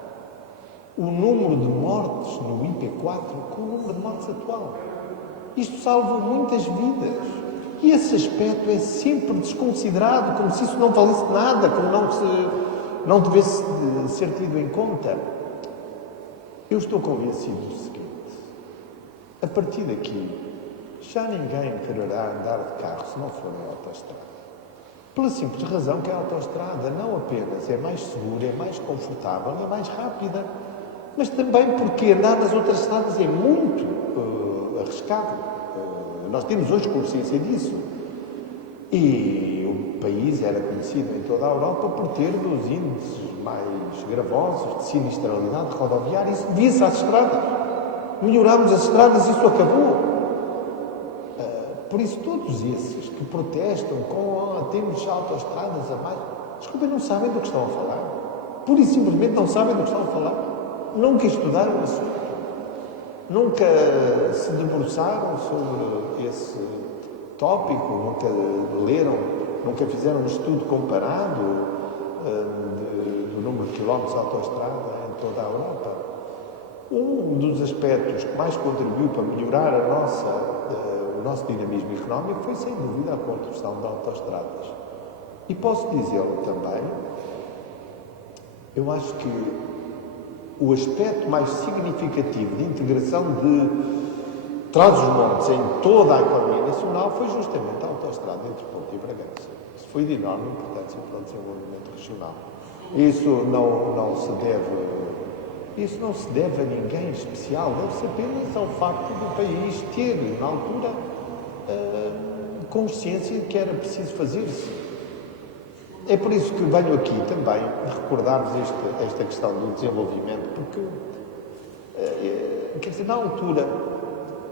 o número de mortes no IP4 com o número de mortes atual. Isto salva muitas vidas. E esse aspecto é sempre desconsiderado, como se isso não valesse nada, como não devesse ser tido em conta. Eu estou convencido do seguinte: a partir daqui, já ninguém quererá andar de carro se não for em autoestrada. Pela simples razão que a autoestrada não apenas é mais segura, é mais confortável, é mais rápida, mas também porque andar nas outras estradas é muito arriscado. Nós temos hoje consciência disso. E o país era conhecido em toda a Europa por ter dos índices mais gravosos de sinistralidade rodoviária. Isso devia-se às estradas. Melhorámos as estradas e isso acabou. Por isso, todos esses que protestam com temos autoestradas a mais, desculpem, não sabem do que estão a falar. Pura e simplesmente não sabem do que estão a falar. Nunca estudaram o assunto. Nunca se debruçaram sobre esse tópico, nunca leram, nunca fizeram um estudo comparado do número de quilómetros de autoestrada em toda a Europa. Um dos aspectos que mais contribuiu para melhorar o nosso dinamismo económico foi, sem dúvida, a construção de autoestradas. E posso dizê-lo também, eu acho que o aspecto mais significativo de integração de Trás-os-Montes em toda a economia nacional foi justamente a autoestrada entre Porto e Bragança. Isso foi de enorme importância para o desenvolvimento regional. Isso não se deve a ninguém especial, deve-se apenas ao facto do país ter, na altura, consciência de que era preciso fazer-se. É por isso que venho aqui também recordar-vos esta questão do desenvolvimento, porque, quer dizer, na altura,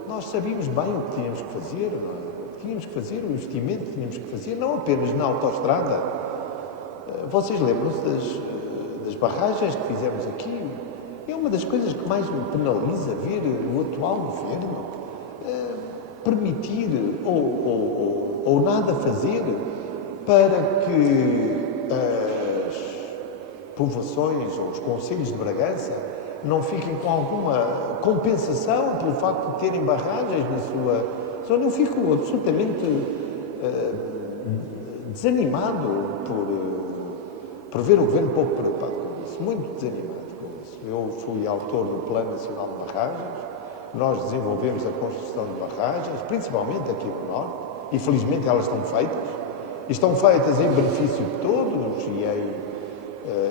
nós sabíamos bem o que tínhamos que fazer, não é? Tínhamos que fazer o investimento que tínhamos que fazer, não apenas na autoestrada. Vocês lembram-se das barragens que fizemos aqui? É uma das coisas que mais me penaliza ver o atual governo permitir ou nada fazer para que as povoações ou os concelhos de Bragança não fiquem com alguma compensação pelo facto de terem barragens na sua zona. Eu fico absolutamente desanimado por ver o governo pouco preocupado com isso, muito desanimado com isso. Eu fui autor do Plano Nacional de Barragens, nós desenvolvemos a construção de barragens, principalmente aqui no Norte, e felizmente elas estão feitas. Estão feitas em benefício de todos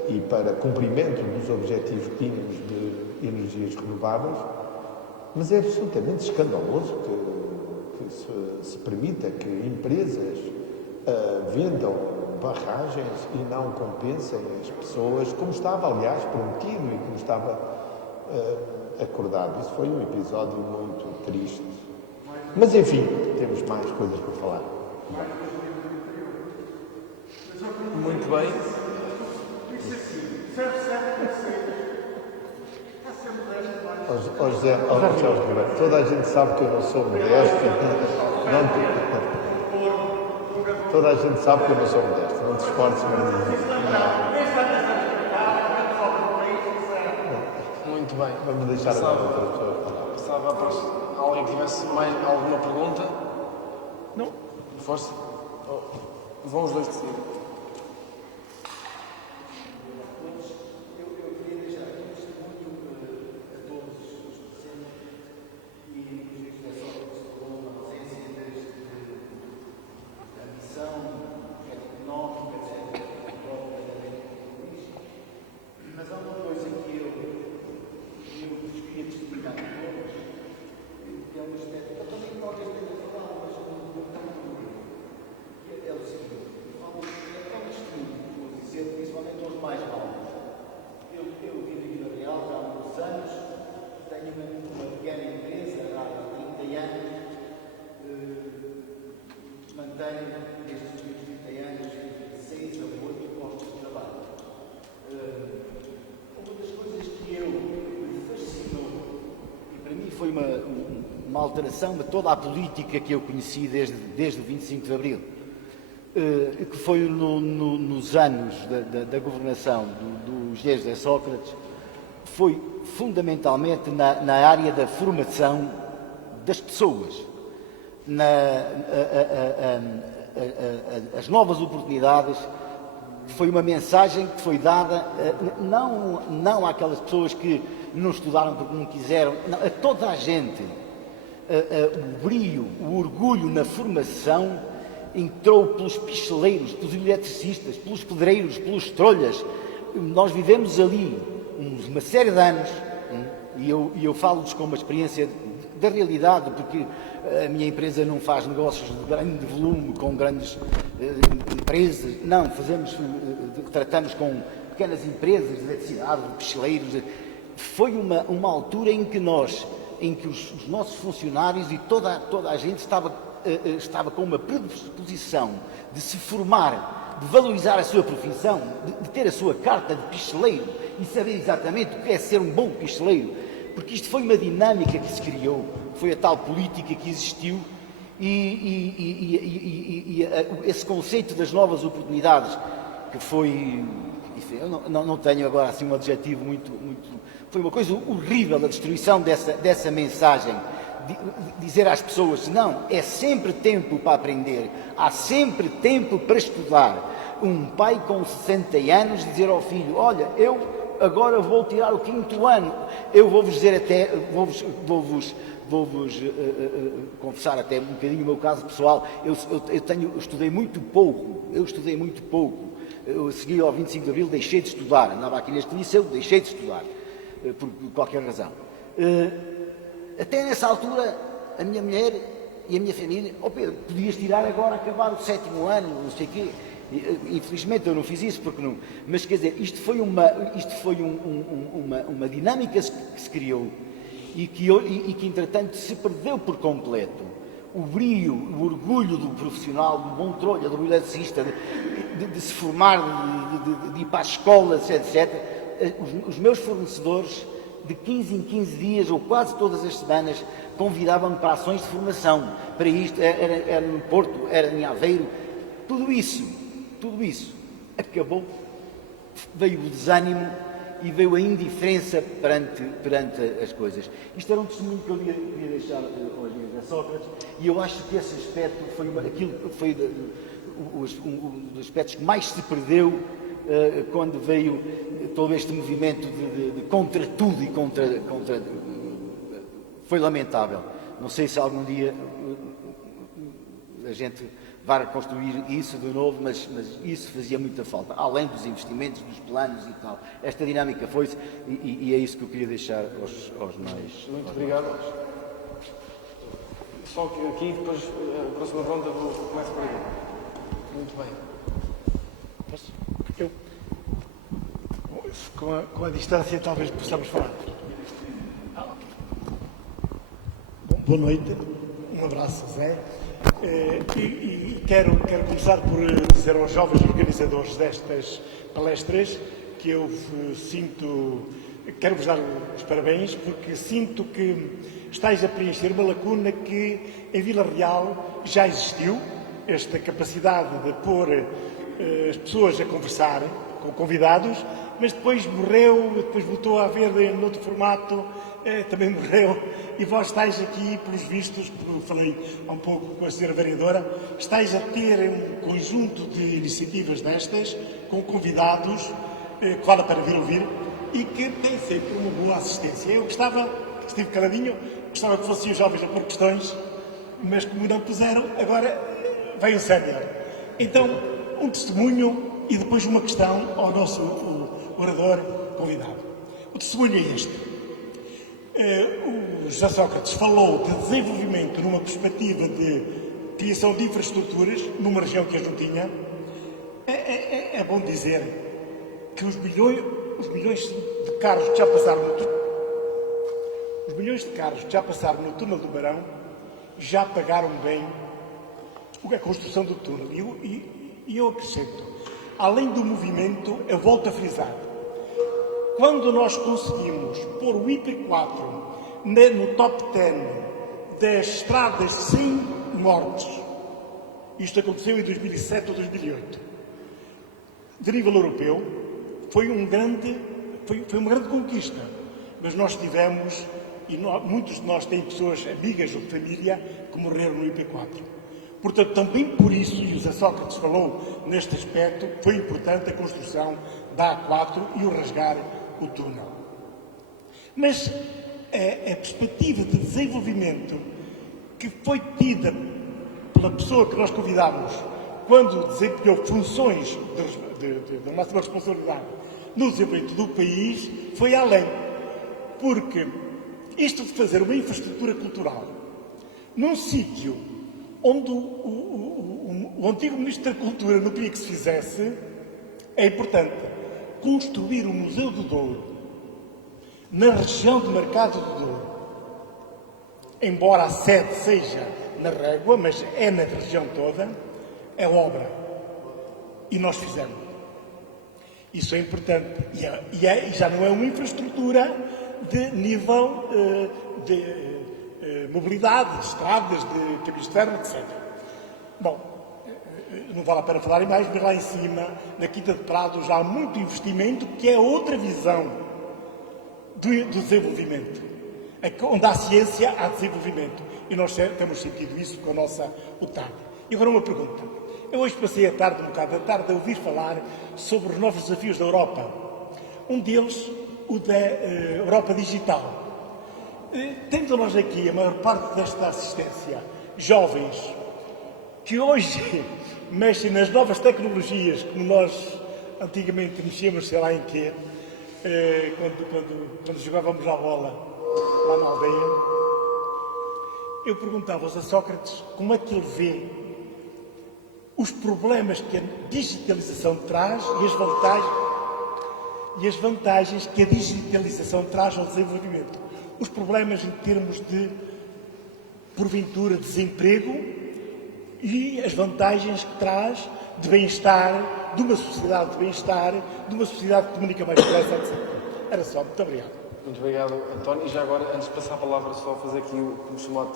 e para cumprimento dos objetivos mínimos de energias renováveis, Mas é absolutamente escandaloso que se permita que empresas vendam barragens e não compensem as pessoas, como estava, aliás, prometido e como estava acordado. Isso foi um episódio muito triste. Mas, enfim, temos mais coisas para falar. Muito bem. Ó José Ribeiro, toda a gente sabe que eu não sou modesto. Toda a gente sabe que eu não sou modesto. Não te esforces, Muito bem. vamos deixar a outra pessoa falar. Estava alguém que tivesse mais alguma pergunta? Não. Força. Vão os dois de seguida. Foi uma alteração de toda a política que eu conheci desde o 25 de Abril, que foi nos anos da governação do José Sócrates, foi fundamentalmente na área da formação das pessoas, as novas oportunidades. Foi uma mensagem que foi dada não àquelas pessoas que não estudaram porque não quiseram, não, a toda a gente. O brio, o orgulho na formação entrou pelos picheleiros, pelos eletricistas, pelos pedreiros, pelos trolhas. Nós vivemos ali uma série de anos, e eu falo-vos com uma experiência da realidade, porque a minha empresa não faz negócios de grande volume com grandes empresas, não, tratamos com pequenas empresas de eletricidade, de picheleiros. Foi uma altura em que os nossos funcionários e toda a gente estava com uma predisposição de se formar, de valorizar a sua profissão, de ter a sua carta de picheleiro e saber exatamente o que é ser um bom picheleiro, porque isto foi uma dinâmica que se criou, foi a tal política que existiu e esse conceito das novas oportunidades, que foi, enfim, eu não tenho agora assim um adjetivo muito, foi uma coisa horrível a destruição dessa mensagem, dizer às pessoas, não, é sempre tempo para aprender, há sempre tempo para estudar. Um pai com 60 anos dizer ao filho, olha, eu agora vou tirar o 5º ano, eu vou-vos dizer até, vou-vos confessar até um bocadinho o meu caso pessoal, eu estudei muito pouco, eu segui ao 25 de Abril, deixei de estudar, andava aqui neste liceu, deixei de estudar, por qualquer razão. Até nessa altura, a minha mulher e a minha família, Pedro, podias tirar agora, acabar o 7º ano, não sei o quê. Infelizmente eu não fiz isso, porque não. Mas quer dizer, isto foi uma dinâmica que se criou e que entretanto se perdeu por completo. O brio, o orgulho do profissional, do bom trolha, do eletricista, de se formar, de ir para as escolas, etc. Os meus fornecedores, de 15 em 15 dias, ou quase todas as semanas, convidavam-me para ações de formação. Para isto, era no Porto, era em Aveiro. Tudo isso acabou. Veio o desânimo e veio a indiferença perante as coisas. Isto era um testemunho que eu queria deixar hoje a Sócrates, e eu acho que esse aspecto foi um dos aspectos que mais se perdeu quando veio todo este movimento de contra tudo e contra foi lamentável. Não sei se algum dia a gente para construir isso de novo, mas isso fazia muita falta, além dos investimentos, dos planos e tal. Esta dinâmica foi-se e é isso que eu queria deixar aos mais... Muito obrigado. Só que aqui, depois, a próxima ronda, começo por aí. Muito bem. Eu, com a distância, talvez possamos falar. Bom, boa noite, um abraço, Zé. E quero começar por dizer aos jovens organizadores destas palestras que eu quero-vos dar os parabéns, porque sinto que estáis a preencher uma lacuna que em Vila Real já existiu, esta capacidade de pôr as pessoas a conversar com convidados, mas depois morreu, depois voltou a haver noutro formato, também morreu, e vós estáis aqui, pelos vistos, como falei há um pouco com a senhora vereadora, estáis a ter um conjunto de iniciativas destas, com convidados, que vale para vir ouvir, e que têm sempre uma boa assistência. Eu gostava, estive caladinho, gostava que fossem os jovens a pôr questões, mas como não puseram, agora vem o sénior. Então, um testemunho e depois uma questão ao nosso orador convidado. O testemunho é este. O José Sócrates falou de desenvolvimento numa perspectiva de criação de infraestruturas numa região que a não tinha. É bom dizer que os milhões de carros que já passaram no túnel do Barão já pagaram bem a construção do túnel. E eu acrescento, além do movimento, eu volto a frisar, quando nós conseguimos pôr o IP4 no top 10 das estradas sem mortes, isto aconteceu em 2007 ou 2008, de nível europeu, foi uma grande conquista, mas nós tivemos, e muitos de nós têm pessoas amigas ou de família que morreram no IP4. Portanto, também por isso, e o José Sócrates falou neste aspecto, foi importante a construção da A4 e o rasgar o túnel. Mas a perspectiva de desenvolvimento que foi tida pela pessoa que nós convidámos quando desempenhou funções de máxima responsabilidade no desenvolvimento do país foi além. Porque isto de fazer uma infraestrutura cultural num sítio onde o antigo Ministro da Cultura não queria que se fizesse, é importante. Construir o Museu do Douro na região de Mercado do Douro, embora a sede seja na Régua, mas é na região toda, é obra. E nós fizemos. Isso é importante. E já não é uma infraestrutura de nível de mobilidade, de estradas, de caminhos de ferro, etc. Bom, não vale a pena falar em mais, mas lá em cima, na Quinta de Prado, já há muito investimento, que é outra visão do desenvolvimento. Onde há ciência, há desenvolvimento. E nós temos sentido isso com a nossa UTAD. E agora uma pergunta. Eu hoje passei um bocado da tarde, a ouvir falar sobre os novos desafios da Europa. Um deles, o da Europa Digital. Temos nós aqui, a maior parte desta assistência, jovens que hoje mexem nas novas tecnologias, como nós antigamente mexíamos, sei lá em quê, quando jogávamos à bola lá na aldeia. Eu perguntava a Sócrates como é que ele vê os problemas que a digitalização traz e as vantagens que a digitalização traz ao desenvolvimento. Os problemas em termos de, porventura, desemprego e as vantagens que traz de bem-estar, de uma sociedade de bem-estar, de uma sociedade que comunica mais depressa, etc. Era só. Muito obrigado. Muito obrigado, António. E já agora, antes de passar a palavra, só fazer aqui o que me chamou,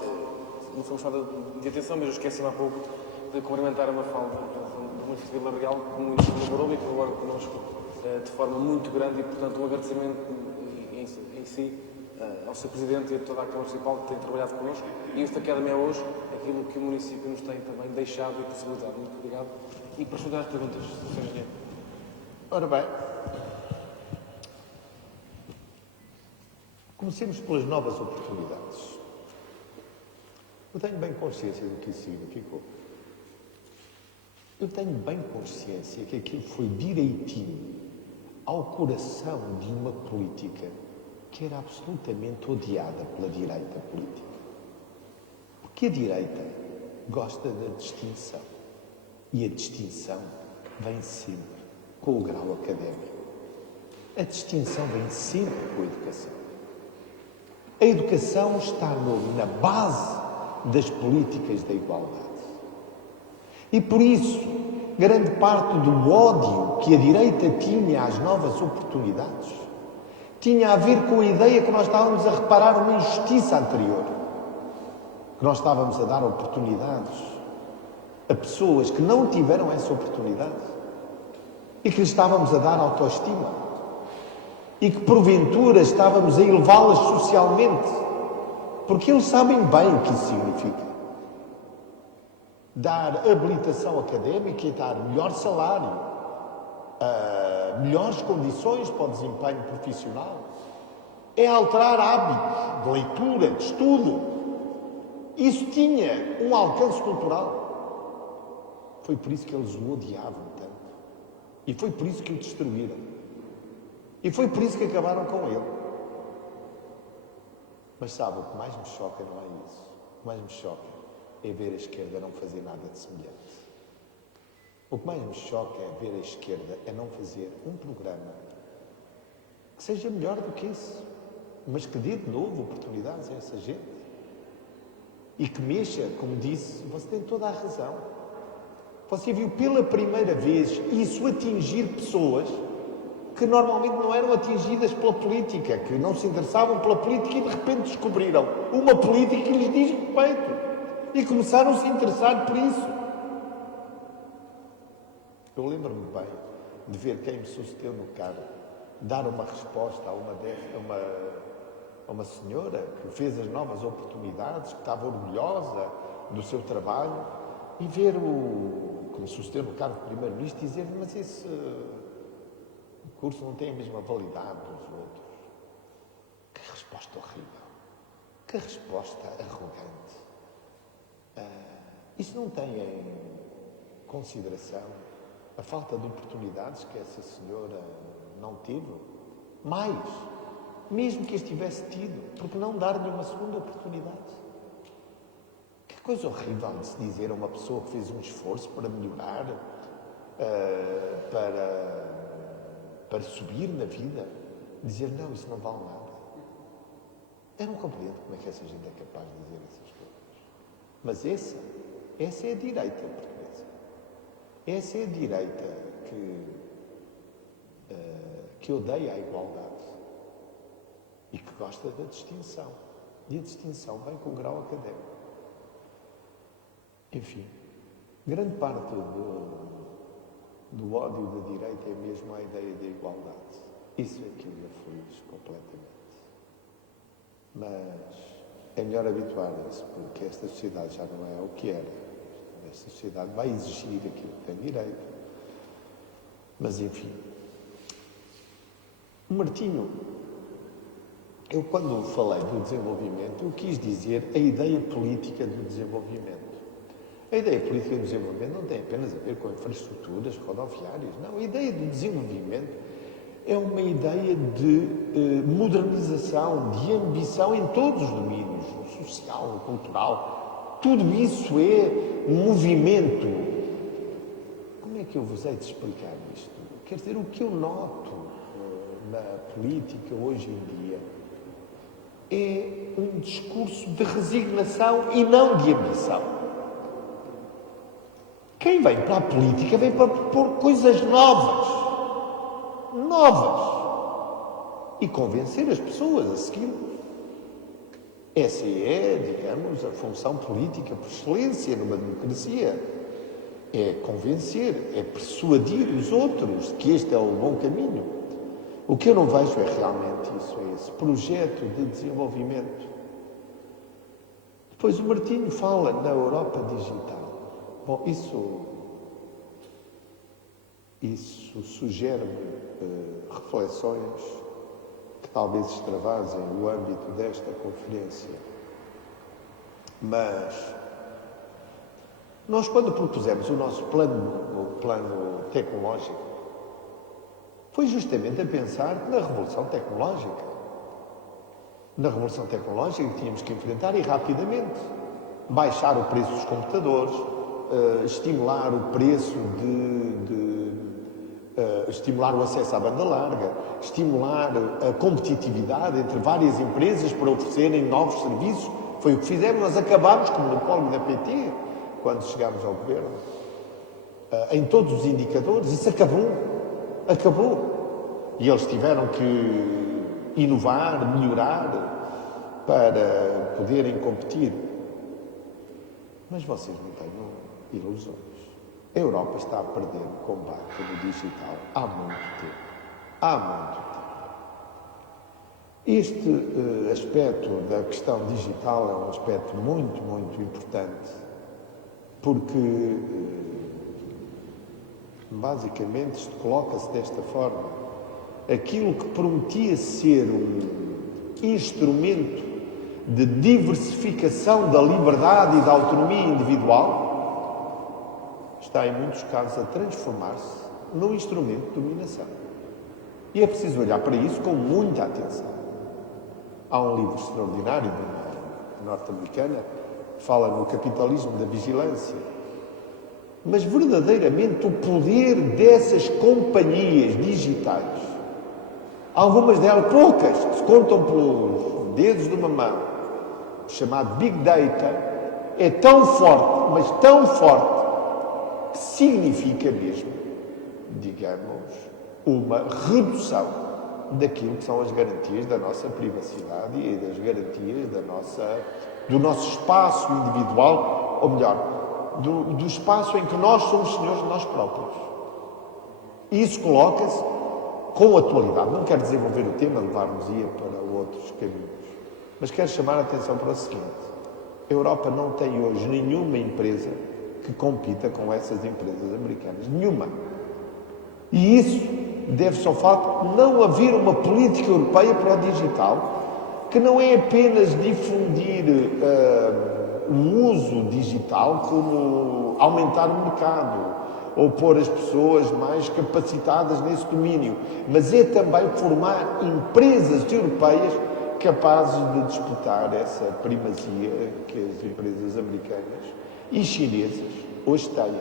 não foi uma chamada de atenção, mas eu esqueci-me há pouco de cumprimentar a Mafalda do município de Vila Real, que muito colaborou e colaborou connosco de forma muito grande e, portanto, um agradecimento em si ao Sr. Presidente e a toda a Câmara Municipal que tem trabalhado connosco. E esta Academia é hoje aquilo que o município nos tem também deixado e possibilitado. Muito obrigado. E para responder às perguntas, Sr. Engenheiro. Ora bem, comecemos pelas novas oportunidades. Eu tenho bem consciência do que isso significou. Eu tenho bem consciência que aquilo foi direitinho ao coração de uma política que era absolutamente odiada pela direita política. Porque a direita gosta da distinção. E a distinção vem sempre com o grau académico. A distinção vem sempre com a educação. A educação está na base das políticas da igualdade. E por isso, grande parte do ódio que a direita tinha às novas oportunidades tinha a ver com a ideia que nós estávamos a reparar uma injustiça anterior. Que nós estávamos a dar oportunidades a pessoas que não tiveram essa oportunidade e que lhes estávamos a dar autoestima e que porventura estávamos a elevá-las socialmente, porque eles sabem bem o que isso significa. Dar habilitação académica e dar melhor salário, melhores condições para o desempenho profissional, é alterar hábitos de leitura, de estudo. Isso tinha um alcance cultural. Foi por isso que eles o odiavam tanto. E foi por isso que o destruíram. E foi por isso que acabaram com ele. Mas sabe, o que mais me choca não é isso. O que mais me choca é ver a esquerda não fazer nada de semelhante. O que mais me choca é ver a esquerda a não fazer um programa que seja melhor do que isso, mas que dê de novo oportunidades a essa gente. E que mexa, como disse, você tem toda a razão. Você viu pela primeira vez isso atingir pessoas que normalmente não eram atingidas pela política, que não se interessavam pela política e de repente descobriram uma política que lhes diz respeito e começaram a se interessar por isso. Eu lembro-me bem de ver quem me sucedeu no cargo dar uma resposta a uma senhora que fez as novas oportunidades, que estava orgulhosa do seu trabalho, e ver que me sucedeu no cargo de Primeiro-Ministro dizer: mas esse curso não tem a mesma validade dos outros. Que resposta horrível. Que resposta arrogante. Isso não tem em consideração a falta de oportunidades que essa senhora não teve? Mais, mesmo que as tivesse tido, porque não dar-lhe uma segunda oportunidade? Que coisa horrível de se dizer a uma pessoa que fez um esforço para melhorar, para subir na vida, dizer: não, isso não vale nada. Eu não compreendo como é que essa gente é capaz de dizer essas coisas. Mas essa é a direita portuguesa. Essa é a direita que odeia a igualdade e que gosta da distinção. E a distinção vem com o grau académico. Enfim, grande parte do ódio da direita é mesmo a ideia da igualdade. Isso é que me aflige completamente. Mas é melhor habituar-se, porque esta sociedade já não é o que era. Esta sociedade vai exigir aquilo que tem direito. Mas, enfim. Martinho, eu quando falei do desenvolvimento, eu quis dizer a ideia política do desenvolvimento. A ideia política do desenvolvimento não tem apenas a ver com infraestruturas rodoviárias. Não, a ideia do desenvolvimento é uma ideia de modernização, de ambição em todos os domínios, no social, no cultural. Tudo isso é um movimento. Como é que eu vos hei de explicar isto? Quer dizer, o que eu noto na política hoje em dia é um discurso de resignação e não de ambição. Quem vem para a política vem para propor coisas novas. E convencer as pessoas a seguir. Essa é, digamos, a função política por excelência numa democracia. É convencer, é persuadir os outros que este é o bom caminho. O que eu não vejo é realmente isso, é esse projeto de desenvolvimento. Depois o Martinho fala na Europa digital. Bom, isso sugere-me reflexões que talvez extravasem o âmbito desta conferência. Mas Nós, quando propusemos o nosso plano tecnológico, foi justamente a pensar na revolução tecnológica. Na revolução tecnológica que tínhamos que enfrentar e rapidamente. Baixar o preço dos computadores, estimular o preço estimular o acesso à banda larga, estimular a competitividade entre várias empresas para oferecerem novos serviços. Foi o que fizemos. Nós acabámos com o monopólio da PT quando chegámos ao governo. Em todos os indicadores, isso acabou. Acabou. E eles tiveram que inovar, melhorar para poderem competir. Mas vocês não tenham ilusões. A Europa está a perder o combate no digital há muito tempo. Há muito tempo. Este aspecto da questão digital é um aspecto muito, muito importante, porque basicamente isto coloca-se desta forma. Aquilo que prometia ser um instrumento de diversificação da liberdade e da autonomia individual está, em muitos casos, a transformar-se num instrumento de dominação. E é preciso olhar para isso com muita atenção. Há um livro extraordinário de uma norte-americana que fala no capitalismo da vigilância. Mas, verdadeiramente, o poder dessas companhias digitais, algumas delas, poucas, que se contam pelos dedos de uma mão, chamado Big Data, é tão forte, mas tão forte, que significa mesmo, digamos, uma redução daquilo que são as garantias da nossa privacidade e das garantias do nosso espaço individual, ou melhor, do espaço em que nós somos senhores de nós próprios. E isso coloca-se com atualidade. Não quero desenvolver o tema, levar-nos-ia para outros caminhos, mas quero chamar a atenção para o seguinte: a Europa não tem hoje nenhuma empresa que compita com essas empresas americanas. Nenhuma. E isso deve-se ao facto de não haver uma política europeia para o digital, que não é apenas difundir o uso digital, como aumentar o mercado ou pôr as pessoas mais capacitadas nesse domínio, mas é também formar empresas europeias capazes de disputar essa primazia que as empresas americanas e chinesas hoje têm.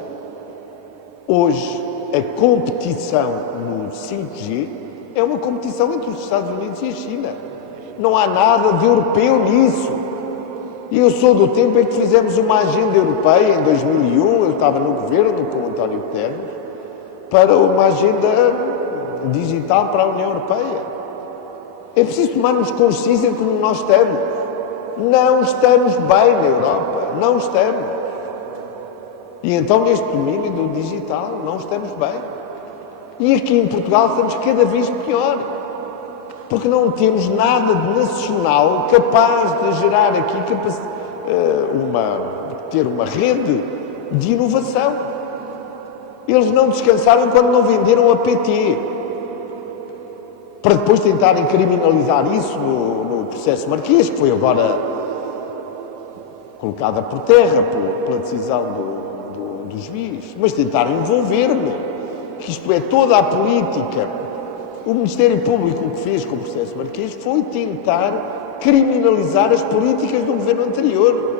Hoje, a competição no 5G é uma competição entre os Estados Unidos e a China. Não há nada de europeu nisso. E eu sou do tempo em que fizemos uma agenda europeia, em 2001, eu estava no governo com o António Guterres, para uma agenda digital para a União Europeia. É preciso tomarmos consciência de como nós estamos. Não estamos bem na Europa. Não estamos. E então, neste domínio do digital, não estamos bem. E aqui em Portugal estamos cada vez pior. Porque não temos nada de nacional capaz de gerar aqui ter uma rede de inovação. Eles não descansaram quando não venderam a PT, para depois tentarem criminalizar isso no processo Marquês, que foi agora colocada por terra pela decisão do juiz. Mas tentaram envolver-me, que isto é, toda a política. O Ministério Público, o que fez com o processo Marquês foi tentar criminalizar as políticas do governo anterior.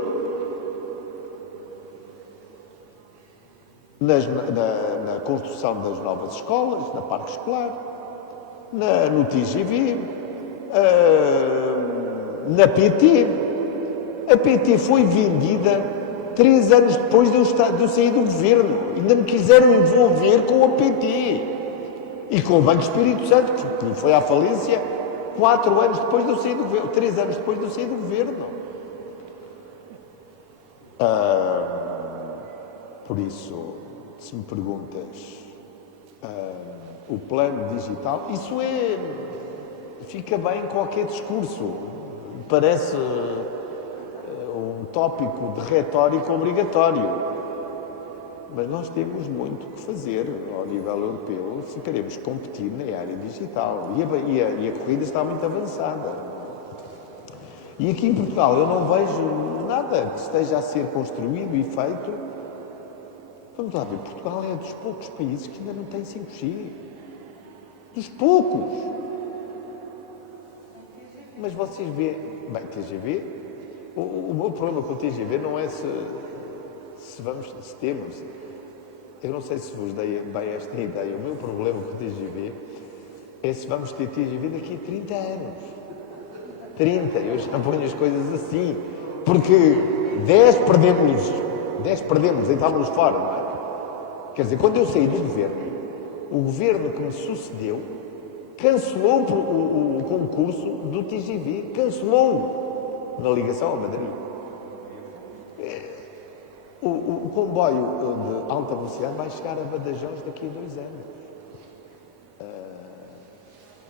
Na construção das novas escolas, na parque escolar, no TGV, na PT. A PT foi vendida 3 anos depois de eu sair do governo. Ainda me quiseram envolver com a PT. E com o Banco Espírito Santo, que foi à falência 4 anos depois de eu sair do governo, 3 anos depois de eu sair do governo. Por isso, se me perguntas, o plano digital, isso fica bem em qualquer discurso. Parece um tópico de retórica obrigatório. Mas nós temos muito que fazer ao nível europeu se queremos competir na área digital. E a corrida está muito avançada. E aqui em Portugal eu não vejo nada que esteja a ser construído e feito Vamos lá ver, Portugal é dos poucos países que ainda não tem 5G. Dos poucos. Mas vocês veem, bem, TGV, o meu problema com o TGV não é se temos, eu não sei se vos dei bem esta ideia, o meu problema com o TGV é se vamos ter TGV daqui a 30 anos. 30, eu já ponho as coisas assim, porque 10 perdemos e estávamos fora, não é? Quer dizer, quando eu saí do governo, o governo que me sucedeu cancelou o concurso do TGV, cancelou na ligação a Madrid. O comboio de alta velocidade vai chegar a Badajoz daqui a 2 anos.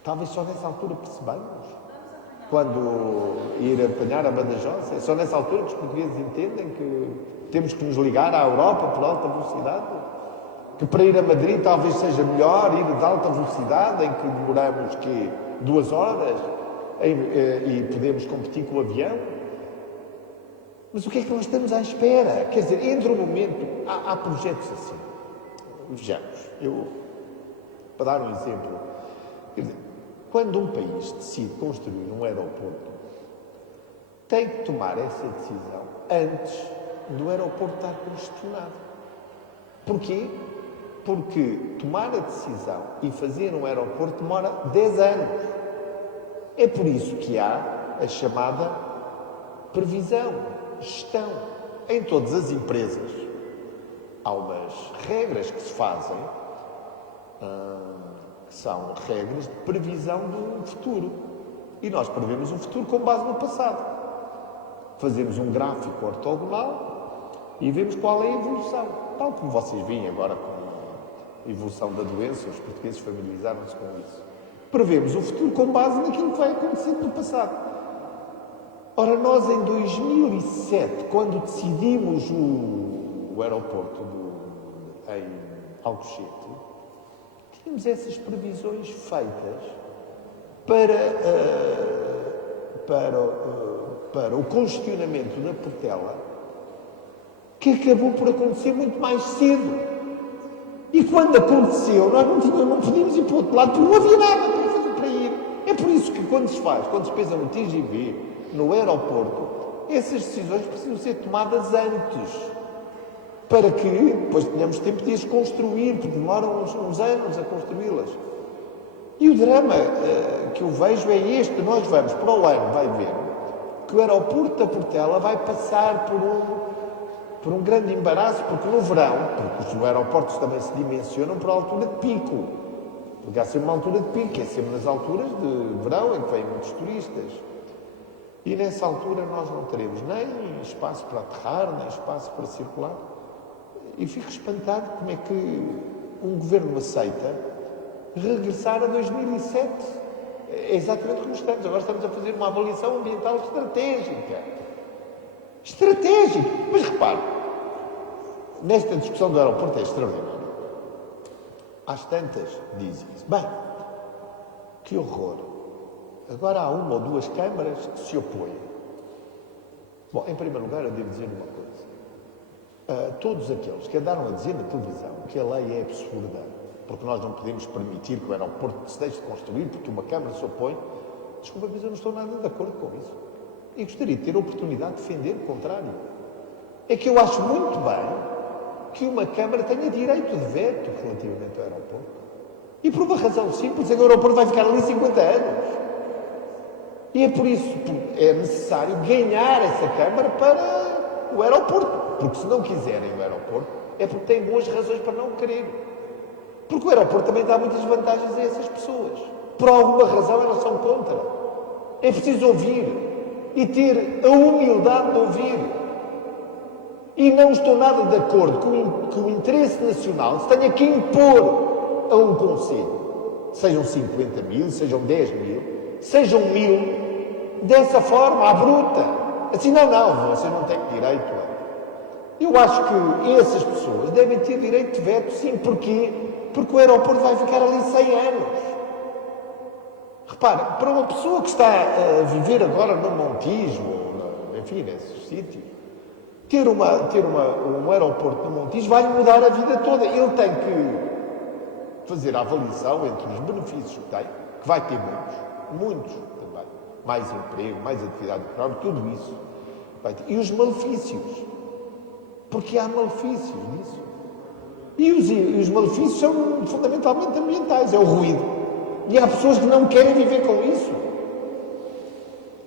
Talvez só nessa altura percebamos. Quando ir apanhar a Badajoz, é só nessa altura que os portugueses entendem que temos que nos ligar à Europa por alta velocidade. Que para ir a Madrid talvez seja melhor ir de alta velocidade, em que demoramos 2 horas e podemos competir com o avião. Mas o que é que nós estamos à espera? Quer dizer, entre um momento, há projetos assim. Vejamos, para dar um exemplo, quer dizer, quando um país decide construir um aeroporto, tem que tomar essa decisão antes do aeroporto estar congestionado. Porquê? Porque tomar a decisão e fazer um aeroporto demora 10 anos. É por isso que há a chamada previsão, gestão. Em todas as empresas há umas regras que se fazem, que são regras de previsão do futuro. E nós prevemos o futuro com base no passado. Fazemos um gráfico ortogonal e vemos qual é a evolução. Tal como vocês veem agora com a evolução da doença, os portugueses familiarizaram-se com isso. Prevemos o futuro com base naquilo que vai acontecendo no passado. Ora, nós em 2007, quando decidimos o aeroporto em Alcochete, tínhamos essas previsões feitas para o congestionamento da Portela, que acabou por acontecer muito mais cedo. E quando aconteceu, nós não podíamos ir para o outro lado, porque não havia nada para fazer para ir. É por isso que quando se pensa no TGV, no aeroporto, essas decisões precisam ser tomadas antes, para que depois tenhamos tempo de as construir, porque demoram uns anos a construí-las. E o drama que eu vejo é este: nós vamos para o ano, vai ver, que o aeroporto da Portela vai passar por um grande embaraço, porque no verão, porque os aeroportos também se dimensionam por altura de pico, porque há sempre uma altura de pico, é sempre nas alturas de verão, em que vêm muitos turistas. E nessa altura nós não teremos nem espaço para aterrar, nem espaço para circular. E fico espantado como é que um governo aceita regressar a 2007. É exatamente como estamos. Agora estamos a fazer uma avaliação ambiental estratégica. Estratégica! Mas repare, nesta discussão do aeroporto é extraordinário. Às tantas dizem-se, bem, que horror. Agora há 1 ou 2 câmaras que se opõem. Bom, em primeiro lugar, eu devo dizer uma coisa. Todos aqueles que andaram a dizer na televisão que a lei é absurda, porque nós não podemos permitir que o aeroporto se deixe de construir porque uma câmara se opõe, desculpa, mas eu não estou nada de acordo com isso. E gostaria de ter a oportunidade de defender o contrário. É que eu acho muito bem que uma Câmara tenha direito de veto relativamente ao aeroporto. E por uma razão simples, é que o aeroporto vai ficar ali 50 anos. E é por isso que é necessário ganhar essa Câmara para o aeroporto. Porque se não quiserem o aeroporto, é porque têm boas razões para não querer. Porque o aeroporto também dá muitas vantagens a essas pessoas. Por alguma razão elas são contra. É preciso ouvir. E ter a humildade de ouvir. E não estou nada de acordo com o interesse nacional se tenha que impor a um conselho. Sejam 50 mil, sejam 10 mil, sejam 1000, dessa forma, à bruta. Assim, não, vocês não têm direito a... Eu acho que essas pessoas devem ter direito de veto, sim. Porquê? Porque o aeroporto vai ficar ali 100 anos. Repare, para uma pessoa que está a viver agora no Montijo, enfim, nesses sítios, ter um aeroporto no Montijo vai mudar a vida toda. Ele tem que fazer a avaliação entre os benefícios que tem, que vai ter muitos também, mais emprego, mais atividade económica, tudo isso vai ter, e os malefícios, porque há malefícios nisso. E os malefícios são fundamentalmente ambientais, é o ruído. E há pessoas que não querem viver com isso.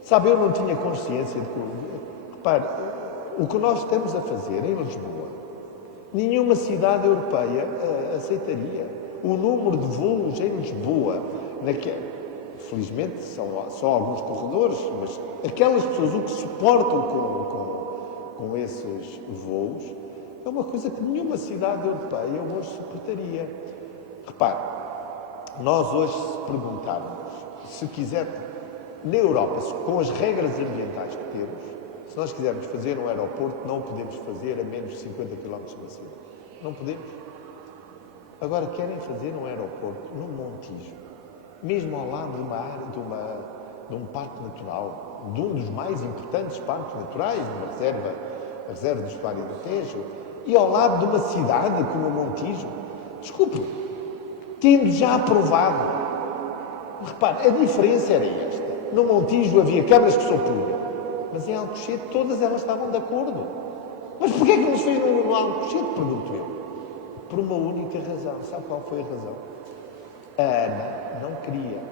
Sabe, eu não tinha consciência de que... Repare, o que nós estamos a fazer em Lisboa, nenhuma cidade europeia aceitaria. O número de voos em Lisboa, felizmente são só alguns corredores, mas aquelas pessoas, o que suportam com esses voos, é uma coisa que nenhuma cidade europeia hoje suportaria. Repare, nós hoje, se perguntarmos, se quiser, na Europa, com as regras ambientais que temos, se nós quisermos fazer um aeroporto, não o podemos fazer a menos de 50 km da cidade. Não podemos. Agora, querem fazer um aeroporto no Montijo, mesmo ao lado de uma área, de um parque natural, de um dos mais importantes parques naturais, a reserva do Estuário do Tejo, e ao lado de uma cidade como o Montijo. Desculpe, tendo já aprovado. Repare, a diferença era esta. No Montijo havia câmaras que são públicas, mas em Alcochete todas elas estavam de acordo. Mas porquê é que nos fez no Alcochete, pergunto eu? Por uma única razão. Sabe qual foi a razão? A ANA não queria.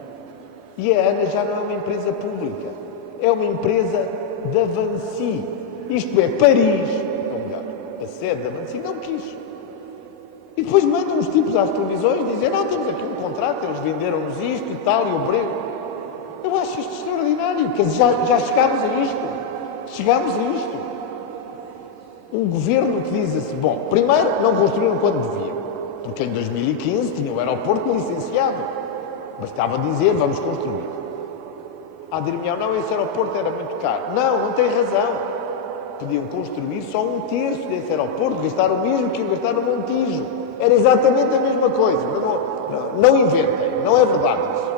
E a ANA já não é uma empresa pública. É uma empresa da Vinci. Isto é, Paris, ou melhor, a sede da Vinci não quis. E depois mandam os tipos às televisões dizer, não, temos aqui um contrato, eles venderam-nos isto e tal, e o breu. Eu acho isto extraordinário, quer dizer, já chegámos a isto. Chegámos a isto. Um governo que diz assim, bom, primeiro não construíram quando deviam, porque em 2015 tinha o aeroporto licenciado. Bastava dizer, vamos construir. Dir-me-ão, não, esse aeroporto era muito caro. Não tem razão. Podiam construir só um terço desse aeroporto, gastar o mesmo que iam gastar no Montijo. Era exatamente a mesma coisa. Não inventem, não é verdade isso.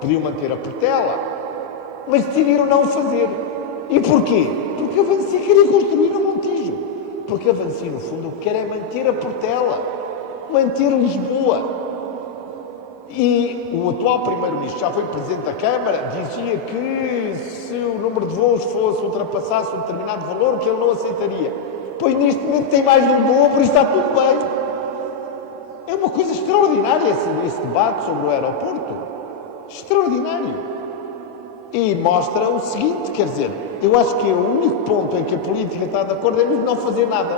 Podiam manter a Portela, mas decidiram não o fazer. E porquê? Porque a Vinci queria construir no Montijo. Porque a Vinci, no fundo, o que quer é manter a Portela, manter Lisboa. E o atual Primeiro-Ministro, já foi Presidente da Câmara, dizia que se o número de voos ultrapassasse um determinado valor, que ele não aceitaria. Pois neste momento tem mais de um dobro e está tudo bem. É uma coisa extraordinária esse debate sobre o aeroporto. Extraordinário. E mostra o seguinte, quer dizer, eu acho que é o único ponto em que a política está de acordo é mesmo não fazer nada.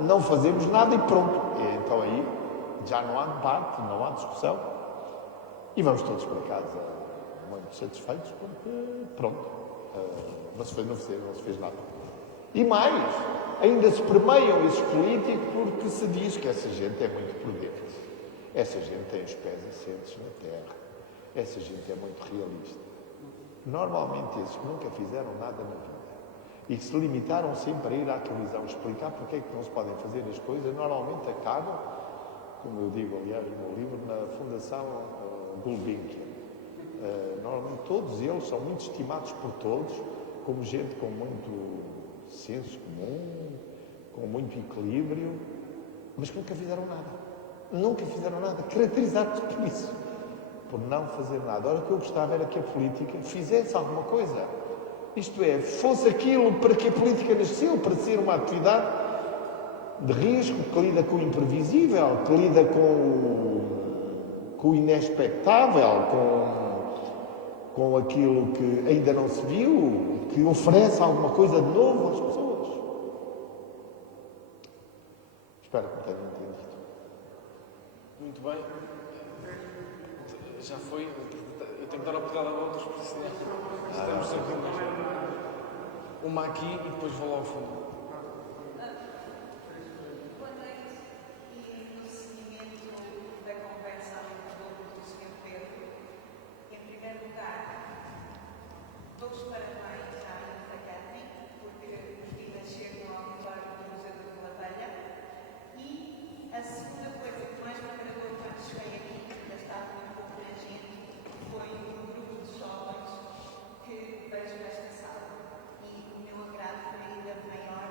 Não fazemos nada e pronto. E então aí já não há debate, não há discussão. E vamos todos para casa muito satisfeitos porque, pronto, não se fez nada. E mais, ainda se permeiam esses políticos porque se diz que essa gente é muito prudente. Essa gente tem os pés assentes na terra. Essa gente é muito realista. Normalmente esses que nunca fizeram nada na vida e que se limitaram sempre a ir à televisão explicar porque é que não se podem fazer as coisas, normalmente acabam, como eu digo, aliás, no meu livro, na Fundação Gulbenkian. Normalmente todos eles são muito estimados por todos como gente com muito senso comum, com muito equilíbrio, mas que nunca fizeram nada. Nunca fizeram nada. Caracterizados por isso. Por não fazer nada. Ora, o que eu gostava era que a política fizesse alguma coisa. Isto é, fosse aquilo para que a política nasceu, para ser uma atividade de risco, que lida com o imprevisível, que lida com o inexpectável, com aquilo que ainda não se viu, que oferece alguma coisa de novo às pessoas. Espero que me tenham entendido. Muito bem. Já foi. Eu tenho que dar a oportunidade a outros, porque senão estamos sempre uma aqui e depois vou lá ao fundo. Vejo esta sala e o meu agrado foi ainda maior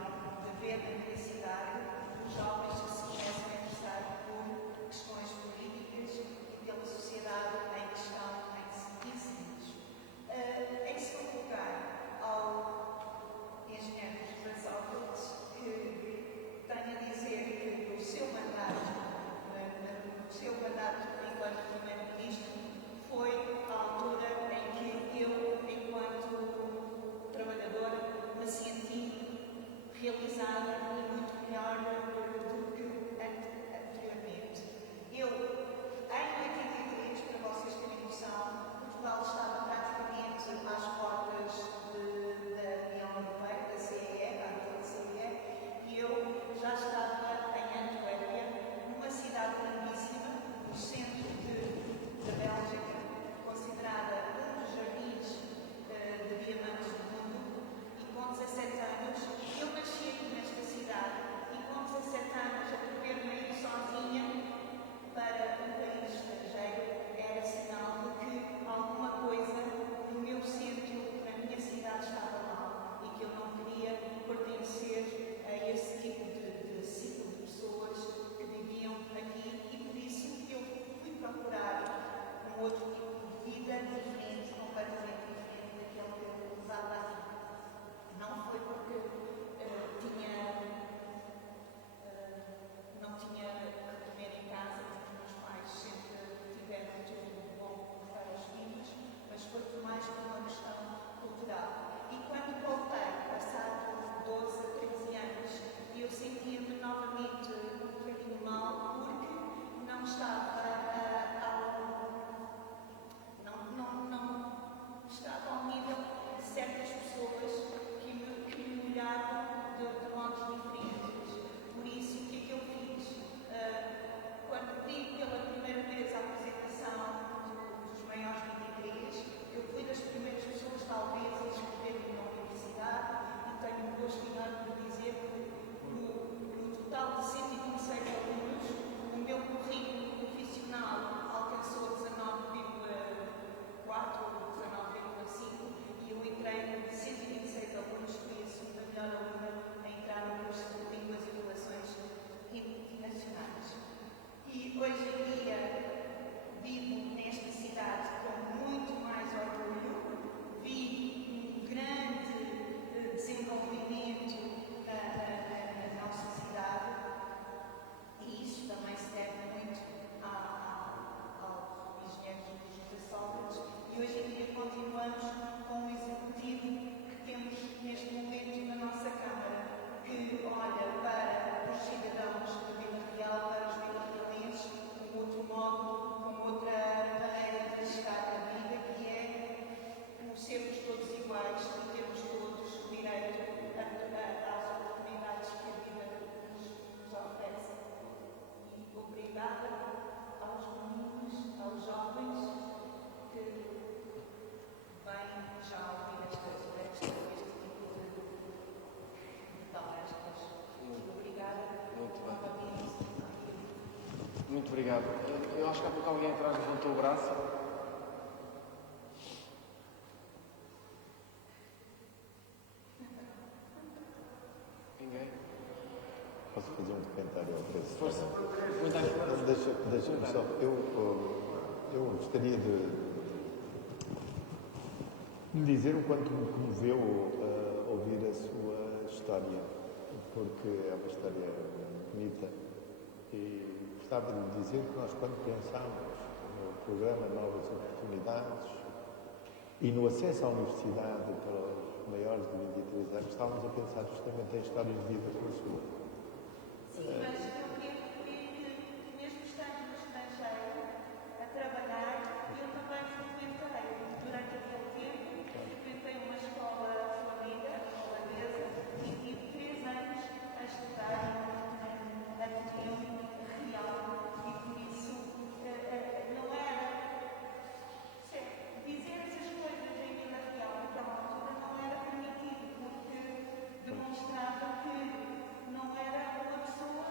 Muito obrigado. Eu acho que há pouco alguém atrás levantou o braço. Ninguém? Posso fazer um comentário ao preço? Força. Comentário. Deixa-me só. Eu gostaria de me dizer o quanto me comoveu ouvir a sua história, porque é uma história bonita. E gostava de lhe dizer que nós, quando pensámos no programa Novas Oportunidades e no acesso à universidade para os maiores de 23 anos, estávamos a pensar justamente em histórias de vida como a sua. Sim, mas eu quero que, mesmo estando no estrangeiro, a trabalhar, eu também frequentei, durante aquele tempo, frequentei uma escola flamenga, holandesa, e tive 3 anos a estudar a Ateneu Real, e por isso não era. Dizer essas coisas em Vila Real naquela altura não era permitido, porque demonstrava que não era uma pessoa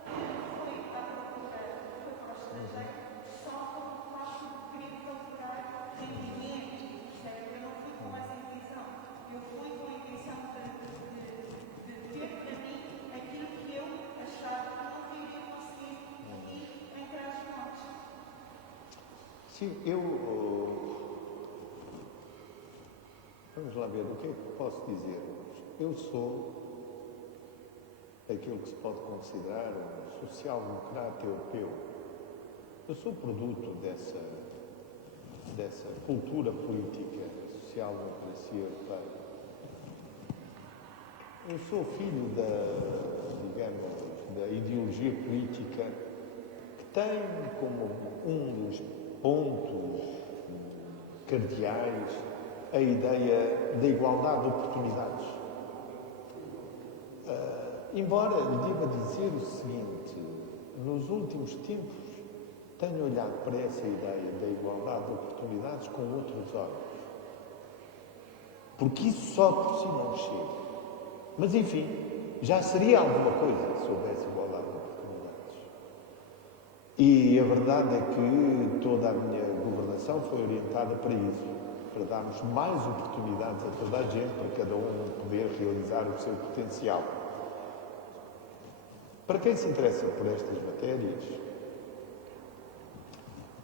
que foi à procura, foi para o estrangeiro, só como facto de querer procurar rendimento, percebe? Eu não fui com essa intenção. Eu fui com a intenção de ter para mim aquilo que eu achava que não iria conseguir ir em Trás-os-Montes. Sim, vamos lá ver, o que é que posso dizer hoje? Eu sou aquilo que se pode considerar um social-democrata europeu. Eu sou produto dessa cultura política, social-democracia europeia. Eu sou filho da ideologia política que tem como um dos pontos cardeais a ideia da igualdade de oportunidades. Embora lhe deva dizer o seguinte, nos últimos tempos tenho olhado para essa ideia da igualdade de oportunidades com outros olhos. Porque isso só por si não chega. Mas enfim, já seria alguma coisa se houvesse igualdade de oportunidades. E a verdade é que toda a minha governação foi orientada para isso, para darmos mais oportunidades a toda a gente, para cada um poder realizar o seu potencial. Para quem se interessa por estas matérias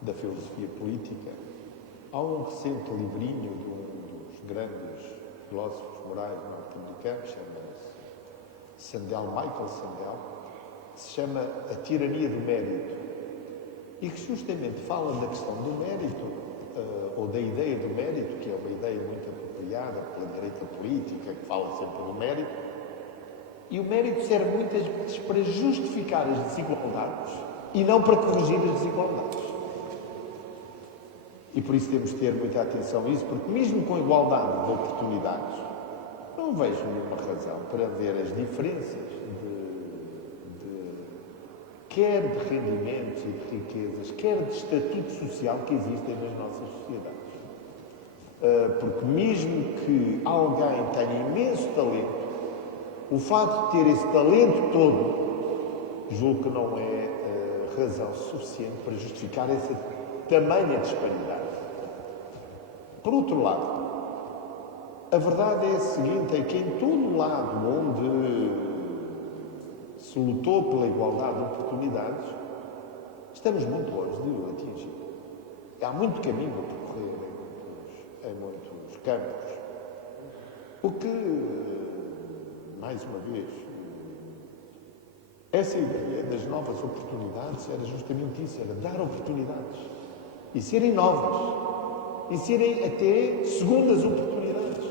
da filosofia política, há um recente livrinho de um dos grandes filósofos morais norte-americanos, chama-se Michael Sandel, que se chama A Tirania do Mérito, e que justamente fala da questão do mérito, ou da ideia do mérito, que é uma ideia muito apropriada pela direita política, que fala sempre do mérito, e o mérito serve muitas vezes para justificar as desigualdades e não para corrigir as desigualdades. E por isso temos de ter muita atenção a isso, porque mesmo com igualdade de oportunidades, não vejo nenhuma razão para ver as diferenças quer de rendimentos e de riquezas, quer de estatuto social que existem nas nossas sociedades. Porque mesmo que alguém tenha imenso talento, o facto de ter esse talento todo, julgo que não é razão suficiente para justificar essa tamanha disparidade. Por outro lado, a verdade é a seguinte, é que em todo o lado onde se lutou pela igualdade de oportunidades, estamos muito longe de o atingir. Há muito caminho a percorrer em muitos campos. O que, mais uma vez, essa ideia das novas oportunidades era justamente isso, era dar oportunidades. E serem novas. E serem até segundas oportunidades.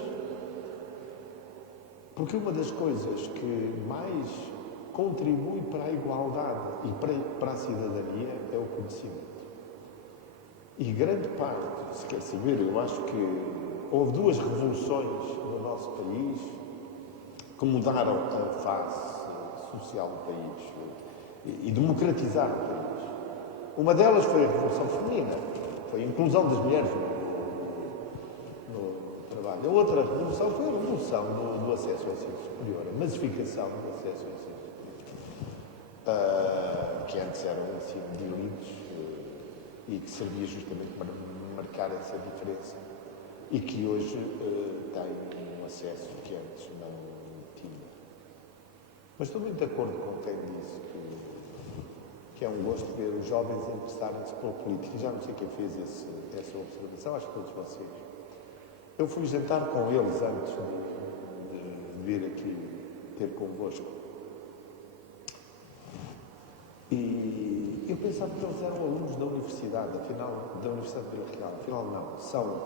Porque uma das coisas que mais contribui para a igualdade e para a cidadania é o conhecimento. E grande parte, se quer saber, eu acho que houve 2 revoluções no nosso país que mudaram a face social do país e democratizaram o país. Uma delas foi a Revolução Feminina, foi a inclusão das mulheres no trabalho. A outra revolução foi a revolução do acesso ao ensino superior, a massificação do acesso ao ensino superior. que antes eram assim diluídos e que servia justamente para marcar essa diferença e que hoje têm um acesso que antes não tinha. Mas estou muito de acordo com quem disse que é um gosto ver os jovens interessarem-se pela política. Já não sei quem fez essa observação, acho que todos vocês. Eu fui jantar com eles antes de vir aqui ter convosco. E eu pensava que eles eram alunos da Universidade, afinal, da Universidade de Vila Real. Afinal, não. São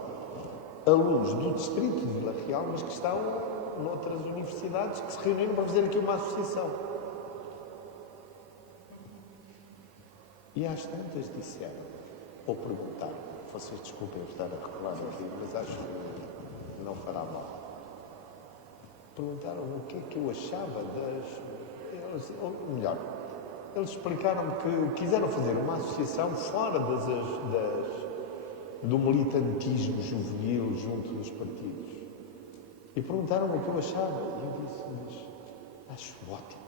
alunos do distrito de Vila Real, mas que estão noutras universidades que se reuniram para fazer aqui uma associação. E às tantas disseram, ou perguntaram, vocês desculpem eu estar a recordar aqui, mas acho que não fará mal. Perguntaram o que é que eu achava ou melhor, eles explicaram-me que quiseram fazer uma associação fora do militantismo juvenil junto dos partidos. E perguntaram-me o que eu achava. E eu disse, mas acho ótimo.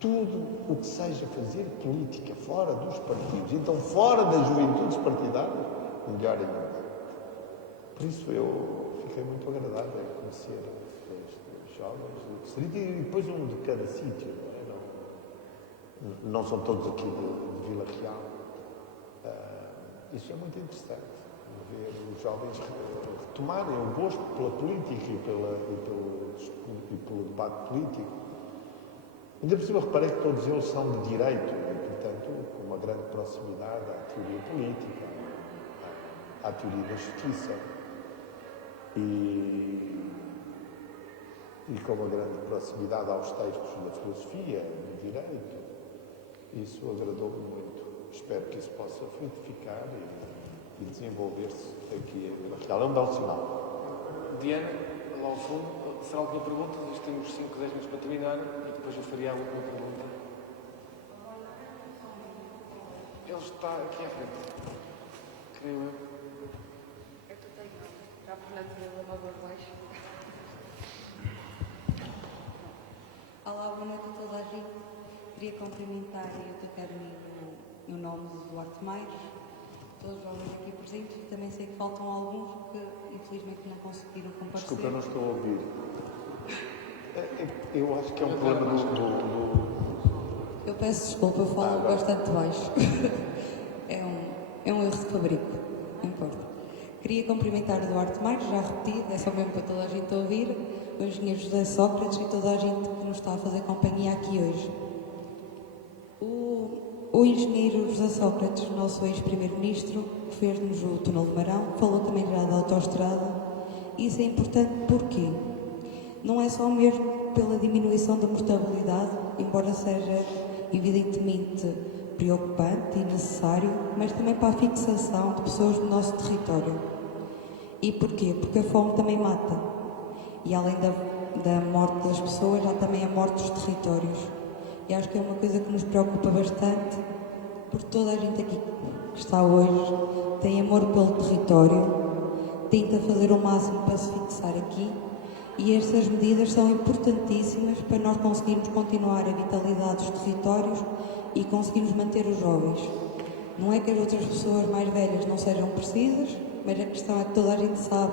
Tudo o que seja fazer política fora dos partidos, então fora das juventudes partidárias, melhor ainda. Por isso eu fiquei muito agradado em conhecer estes jovens do distrito e depois um de cada sítio, não são todos aqui de Vila Real. Isso é muito interessante, ver os jovens retomarem o gosto pela política e pelo debate político. Ainda por cima reparei que todos eles são de direito e, portanto, com uma grande proximidade à teoria política, à teoria da justiça e com uma grande proximidade aos textos da filosofia, do direito. Isso agradou-me muito. Espero que isso possa frutificar e desenvolver-se aqui em Vila Real. É um belo sinal. Diana, lá ao fundo, será alguma pergunta? Nós temos 5, 10 minutos para terminar e depois eu faria a última pergunta. Ele está aqui à frente, creio eu. Eu tenho a Fernanda Vila Nova Baixo. Olá, boa noite a toda a gente. Queria cumprimentar e atacar-me no nome do Duarte Maires, todos os jovens aqui presentes, e também sei que faltam alguns que infelizmente não conseguiram comparecer. Desculpa, eu não estou a ouvir. Eu acho que é um problema do... Eu peço desculpa, eu falo bastante baixo. é um erro de fabrico, não importa. Queria cumprimentar o Duarte Maires, já repetido, é só mesmo para toda a gente ouvir, o engenheiro José Sócrates e toda a gente que nos está a fazer companhia aqui hoje. O engenheiro José Sócrates, nosso ex-primeiro-ministro, fez-nos o túnel de Marão, falou também já da autoestrada. Isso é importante porque não é só mesmo pela diminuição da mortalidade, embora seja evidentemente preocupante e necessário, mas também para a fixação de pessoas no nosso território. E porquê? Porque a fome também mata. E além da morte das pessoas, há também a morte dos territórios. E acho que é uma coisa que nos preocupa bastante, porque toda a gente aqui que está hoje tem amor pelo território, tenta fazer o máximo para se fixar aqui, e estas medidas são importantíssimas para nós conseguirmos continuar a vitalidade dos territórios e conseguirmos manter os jovens. Não é que as outras pessoas mais velhas não sejam precisas, mas a questão é que toda a gente sabe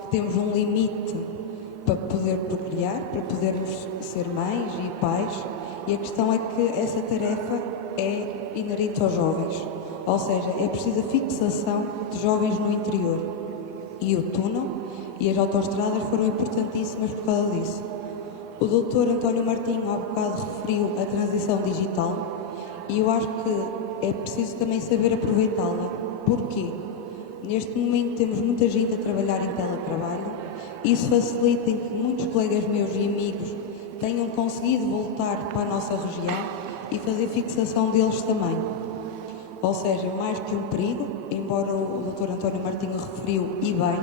que temos um limite para poder procriar, para podermos ser mães e pais, e a questão é que essa tarefa é inerente aos jovens, ou seja, é preciso a fixação de jovens no interior. E o túnel e as autoestradas foram importantíssimas por causa disso. O Dr. António Martinho há bocado referiu a transição digital e eu acho que é preciso também saber aproveitá-la. Porquê? Neste momento temos muita gente a trabalhar em teletrabalho. Isso facilita em que muitos colegas meus e amigos tenham conseguido voltar para a nossa região e fazer fixação deles também. Ou seja, mais que um perigo, embora o Dr. António Martinho referiu e bem,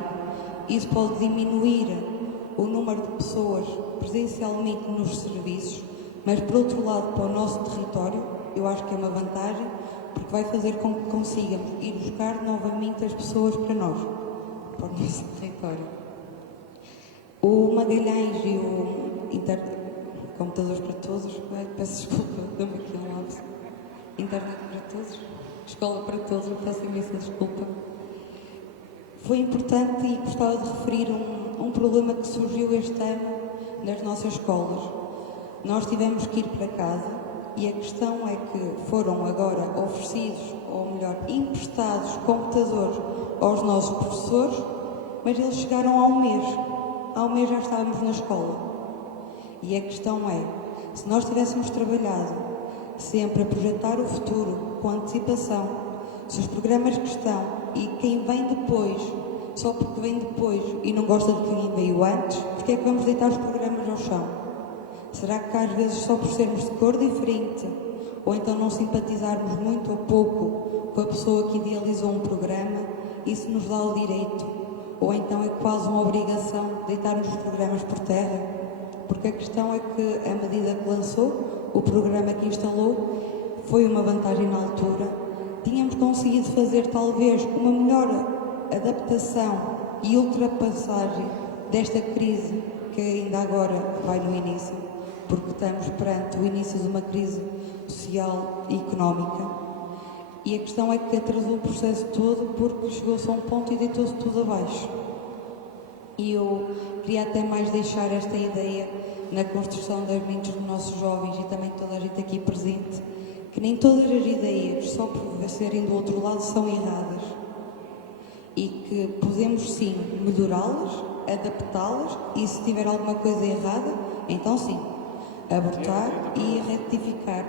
isso pode diminuir o número de pessoas presencialmente nos serviços, mas por outro lado, para o nosso território, eu acho que é uma vantagem, porque vai fazer com que consigamos ir buscar novamente as pessoas para nós, para o nosso território. O Magalhães e o computadores para todos, peço desculpa, dou-me aqui um lapso. Internet para todos, escola para todos, eu peço imensa desculpa. Foi importante e gostava de referir um problema que surgiu este ano nas nossas escolas. Nós tivemos que ir para casa e a questão é que foram agora oferecidos, ou melhor, emprestados computadores aos nossos professores, mas eles chegaram há um mês. Há um mês já estávamos na escola. E a questão é, se nós tivéssemos trabalhado sempre a projetar o futuro com antecipação, se os programas que estão e quem vem depois, só porque vem depois e não gosta de quem veio antes, porque é que vamos deitar os programas ao chão? Será que às vezes só por sermos de cor diferente, ou então não simpatizarmos muito ou pouco com a pessoa que idealizou um programa, isso nos dá o direito? Ou então é quase uma obrigação deitarmos os programas por terra? Porque a questão é que a medida que lançou, o programa que instalou, foi uma vantagem na altura. Tínhamos conseguido fazer talvez uma melhor adaptação e ultrapassagem desta crise que ainda agora vai no início, porque estamos perante o início de uma crise social e económica. E a questão é que atrasou o processo todo porque chegou-se a um ponto e deitou-se tudo abaixo. E eu queria até mais deixar esta ideia na construção das mentes dos nossos jovens e também de toda a gente aqui presente, que nem todas as ideias, só por serem do outro lado, são erradas. E que podemos sim melhorá-las, adaptá-las e se tiver alguma coisa errada, então sim, abortar e retificar.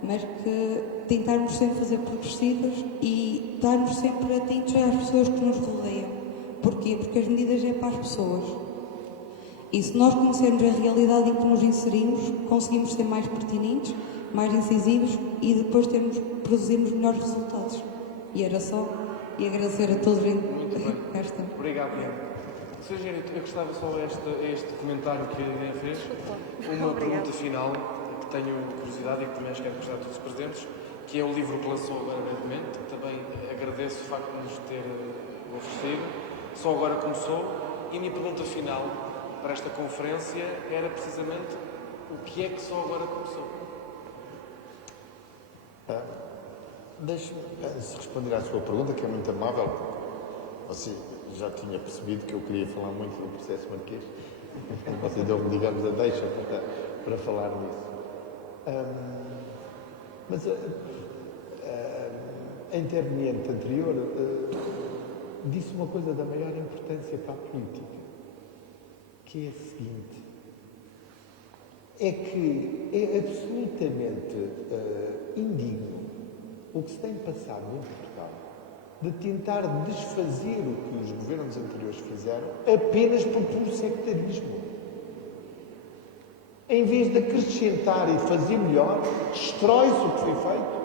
Mas que tentarmos sempre fazer progressivas e estarmos sempre atentos às pessoas que nos rodeiam. Porquê? Porque as medidas é para as pessoas. E se nós conhecermos a realidade em que nos inserimos, conseguimos ser mais pertinentes, mais incisivos e depois produzirmos melhores resultados. E era só. E agradecer a todos. Muito bem. Obrigado, Ian. Sr. Engenheiro, eu gostava só este comentário que a Ian fez. Uma pergunta final, que tenho curiosidade e que também acho que é de gostar de todos os presentes, que é o livro que lançou agora brevemente. Também agradeço o facto de nos ter oferecido. Só agora começou. E a minha pergunta final para esta conferência era precisamente o que é que só agora começou? Deixe-me responder à sua pergunta, que é muito amável. Você já tinha percebido que eu queria falar muito do processo marquês. Você deu-me, digamos, a deixa para falar nisso. Mas a interveniente anterior disse uma coisa da maior importância para a política, que é a seguinte: é que é absolutamente indigno o que se tem passado em Portugal de tentar desfazer o que os governos anteriores fizeram apenas por puro sectarismo. Em vez de acrescentar e de fazer melhor, destrói-se o que foi feito.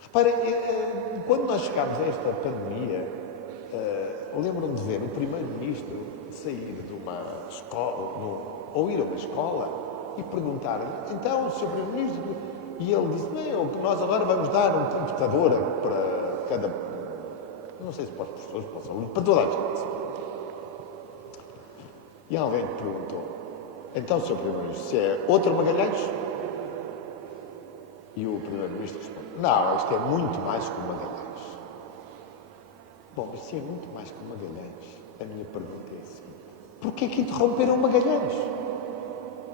Repara, quando nós chegámos a esta pandemia, lembro-me de ver o primeiro-ministro sair de uma escola, ou ir a uma escola e perguntar: então, Sr. Primeiro-Ministro. E ele disse: não, nós agora vamos dar um computador para cada. Não sei se para os professores, para os alunos, para toda a gente. E alguém perguntou: então, Sr. Primeiro-Ministro, se é outro Magalhães? E o Primeiro-Ministro respondeu: não, isto é muito mais que o Magalhães. Bom, mas se é muito mais que o Magalhães, a minha pergunta é a seguinte: porquê que interromperam o Magalhães?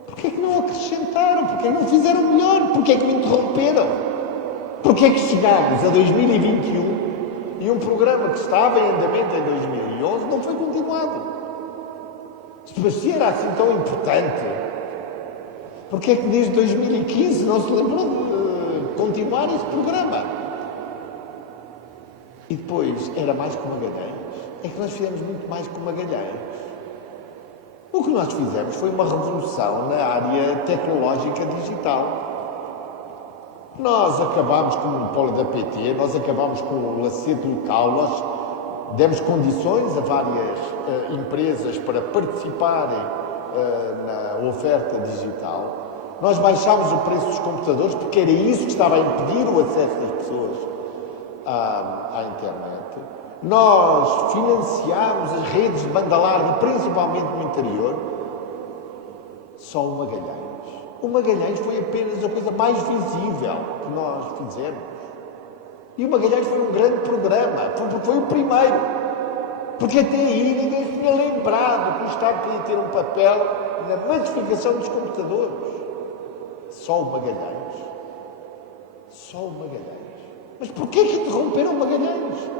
Porquê que não acrescentaram? Porquê que não fizeram melhor? Porquê que me interromperam? Porquê que chegámos a 2021 e um programa que estava em andamento em 2011 não foi continuado? Se era assim tão importante, porquê que desde 2015 não se lembrou de continuar esse programa? E depois, era mais que o Magalhães. É que nós fizemos muito mais que o Magalhães. O que nós fizemos foi uma revolução na área tecnológica digital. Nós acabámos com o monopólio da PT, nós acabámos com o lacete local, nós demos condições a várias empresas para participarem na oferta digital. Nós baixámos o preço dos computadores porque era isso que estava a impedir o acesso das pessoas à internet. Nós financiámos as redes de banda larga, principalmente no interior, Só o Magalhães. O Magalhães foi apenas a coisa mais visível que nós fizemos. E o Magalhães foi um grande programa, foi o primeiro. Porque até aí ninguém se tinha lembrado que o Estado podia ter um papel na massificação dos computadores. Só o Magalhães. Só o Magalhães. Mas porquê que interromperam o Magalhães?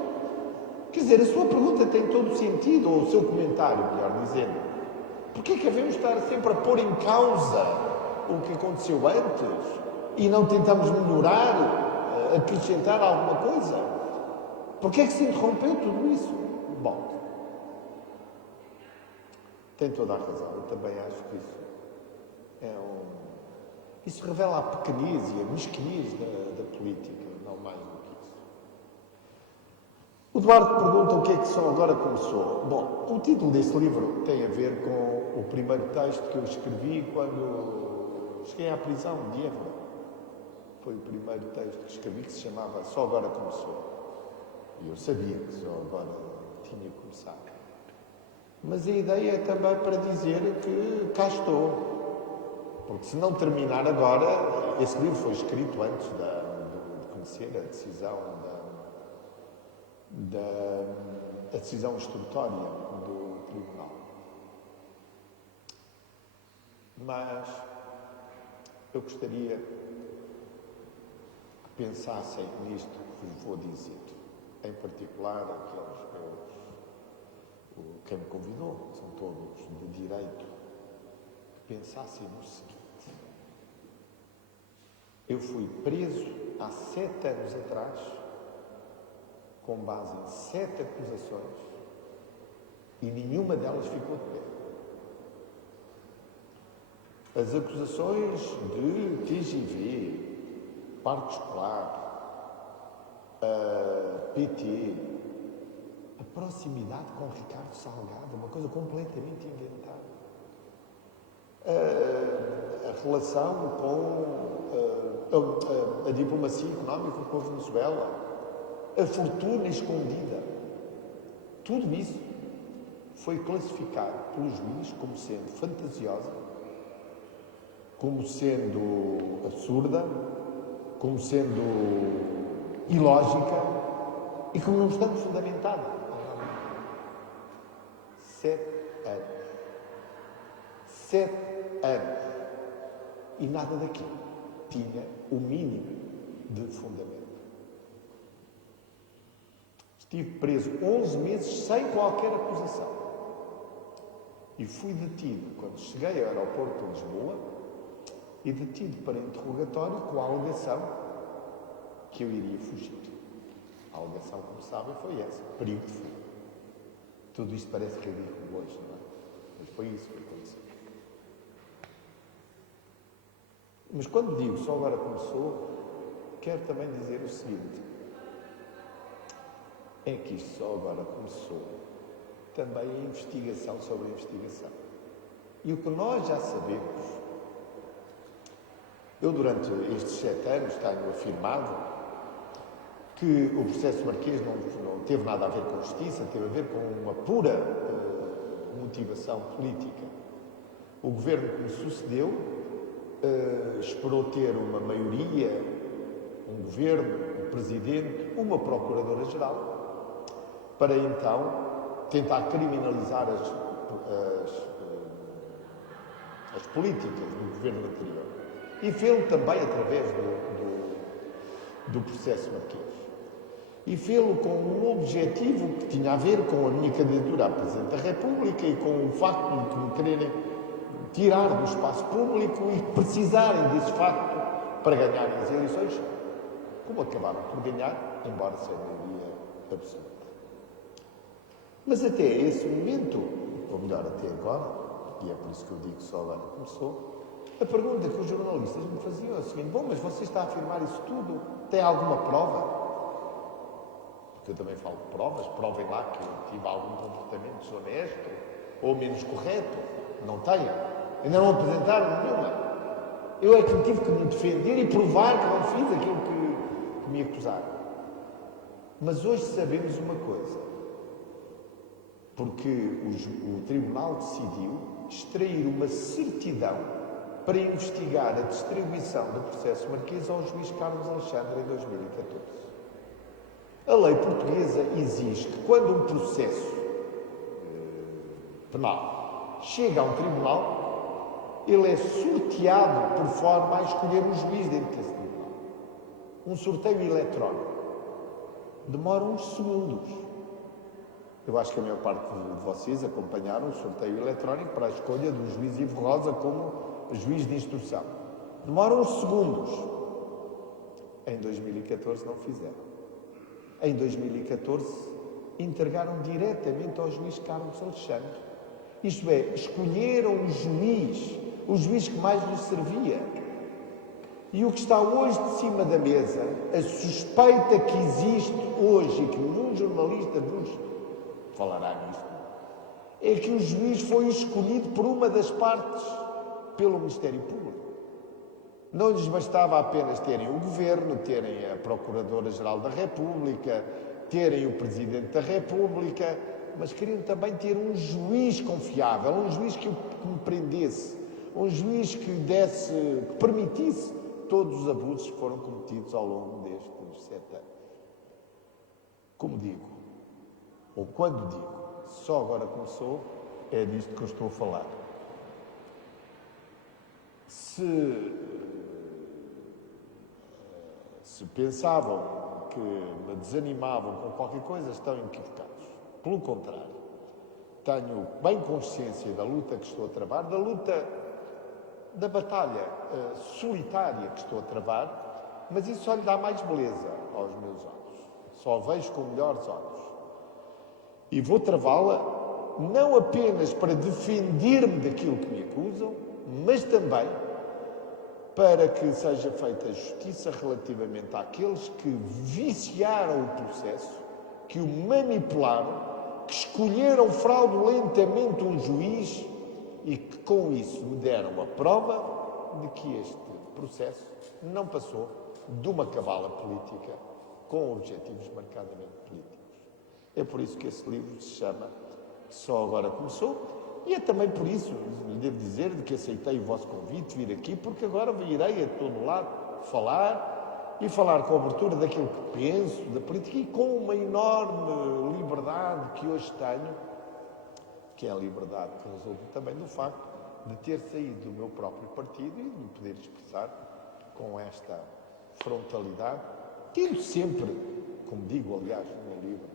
Quer dizer, a sua pergunta tem todo o sentido, ou o seu comentário, melhor dizendo. Porquê que devemos estar sempre a pôr em causa o que aconteceu antes e não tentamos melhorar, acrescentar alguma coisa? Porquê que se interrompeu tudo isso? Bom, tem toda a razão. Eu também acho que isso revela a pequenez e a mesquinhez da política, não mais do que isso. O Eduardo pergunta o que é que só agora começou. Bom, o título desse livro tem a ver com o primeiro texto que eu escrevi quando cheguei à prisão de Évora. Foi o primeiro texto que escrevi que se chamava Só Agora Começou. E eu sabia que só agora tinha começado. Mas a ideia é também para dizer que cá estou. Porque se não terminar agora, esse livro foi escrito antes de conhecer a decisão a decisão instrutória do Tribunal. Mas eu gostaria que pensassem nisto que vos vou dizer. Em particular, quem me convidou, são todos de direito, que pensassem no seguinte. Eu fui preso há 7 anos atrás, com base em 7 acusações, e nenhuma delas ficou de pé. As acusações de TGV, parque escolar, PT, a proximidade com Ricardo Salgado, uma coisa completamente inventada. A relação com a diplomacia económica com a Venezuela, a fortuna escondida. Tudo isso foi classificado pelos juízes como sendo fantasiosa, como sendo absurda, como sendo ilógica e como não estando fundamentada. 7 anos. 7 anos. E nada daquilo tinha o mínimo de fundamento. Estive preso 11 meses sem qualquer acusação. E fui detido quando cheguei ao aeroporto de Lisboa e detido para interrogatório com a alegação que eu iria fugir. A alegação, como sabem, foi essa: perigo de fuga. Tudo isto parece ridículo hoje, não é? Mas foi isso que aconteceu. Mas quando digo só agora começou, quero também dizer o seguinte: é que isto só agora começou também a investigação sobre a investigação. E o que nós já sabemos, eu durante estes 7 anos tenho afirmado que o processo Marquês não teve nada a ver com justiça, teve a ver com uma pura motivação política. O governo que me sucedeu esperou ter uma maioria, um governo, um presidente, uma procuradora-geral, para então tentar criminalizar as políticas do governo anterior. E fê-lo também através do processo Marquês. E fê-lo com um objetivo que tinha a ver com a minha candidatura a Presidente da República e com o facto de me quererem tirar do espaço público e precisarem desse facto para ganharem as eleições, como acabaram por ganhar, embora sem maioria absoluta. Mas até esse momento, ou melhor, até agora, e é por isso que eu digo que só agora começou, a pergunta que os jornalistas me faziam é a seguinte: bom, mas você está a afirmar isso tudo? Tem alguma prova? Porque eu também falo de provas. Provem lá que eu tive algum comportamento desonesto ou menos correto. Não tenho. Ainda não apresentaram nenhuma. Eu é que tive que me defender e provar que não fiz aquilo que me acusaram. Mas hoje sabemos uma coisa. Porque o Tribunal decidiu extrair uma certidão para investigar a distribuição do processo Marquês ao juiz Carlos Alexandre em 2014. A lei portuguesa exige que quando um processo penal chega a um tribunal, ele é sorteado por forma a escolher um juiz dentro desse tribunal. Um sorteio eletrónico. Demora uns segundos. Eu acho que a maior parte de vocês acompanharam o sorteio eletrónico para a escolha do juiz Ivo Rosa como juiz de instrução. Demora uns segundos. Em 2014 não fizeram. Em 2014 entregaram diretamente ao juiz Carlos Alexandre. Isto é, escolheram o juiz que mais lhes servia. E o que está hoje de cima da mesa, a suspeita que existe hoje, e que nenhum jornalista vos falará nisto, é que o juiz foi escolhido por uma das partes pelo Ministério Público. Não lhes bastava apenas terem o Governo, terem a Procuradora-Geral da República, terem o Presidente da República, mas queriam também ter um juiz confiável, um juiz que compreendesse, um juiz que permitisse todos os abusos que foram cometidos ao longo destes 7 anos. Como digo, ou quando digo, só agora começou, é disto que eu estou a falar. Se pensavam que me desanimavam com qualquer coisa, estão equivocados. Pelo contrário, tenho bem consciência da luta que estou a travar, da batalha solitária que estou a travar, mas isso só lhe dá mais beleza aos meus olhos. Só vejo com melhores olhos. E vou travá-la não apenas para defender-me daquilo que me acusam, mas também para que seja feita justiça relativamente àqueles que viciaram o processo, que o manipularam, que escolheram fraudulentamente um juiz e que com isso me deram a prova de que este processo não passou de uma cabala política com objetivos marcadamente políticos. É por isso que esse livro se chama Só Agora Começou, e é também por isso, lhe devo dizer, de que aceitei o vosso convite, vir aqui, porque agora irei a todo lado falar com a abertura daquilo que penso, da política, e com uma enorme liberdade que hoje tenho, que é a liberdade que resulta também do facto de ter saído do meu próprio partido e de me poder expressar com esta frontalidade, tendo sempre, como digo aliás no meu livro,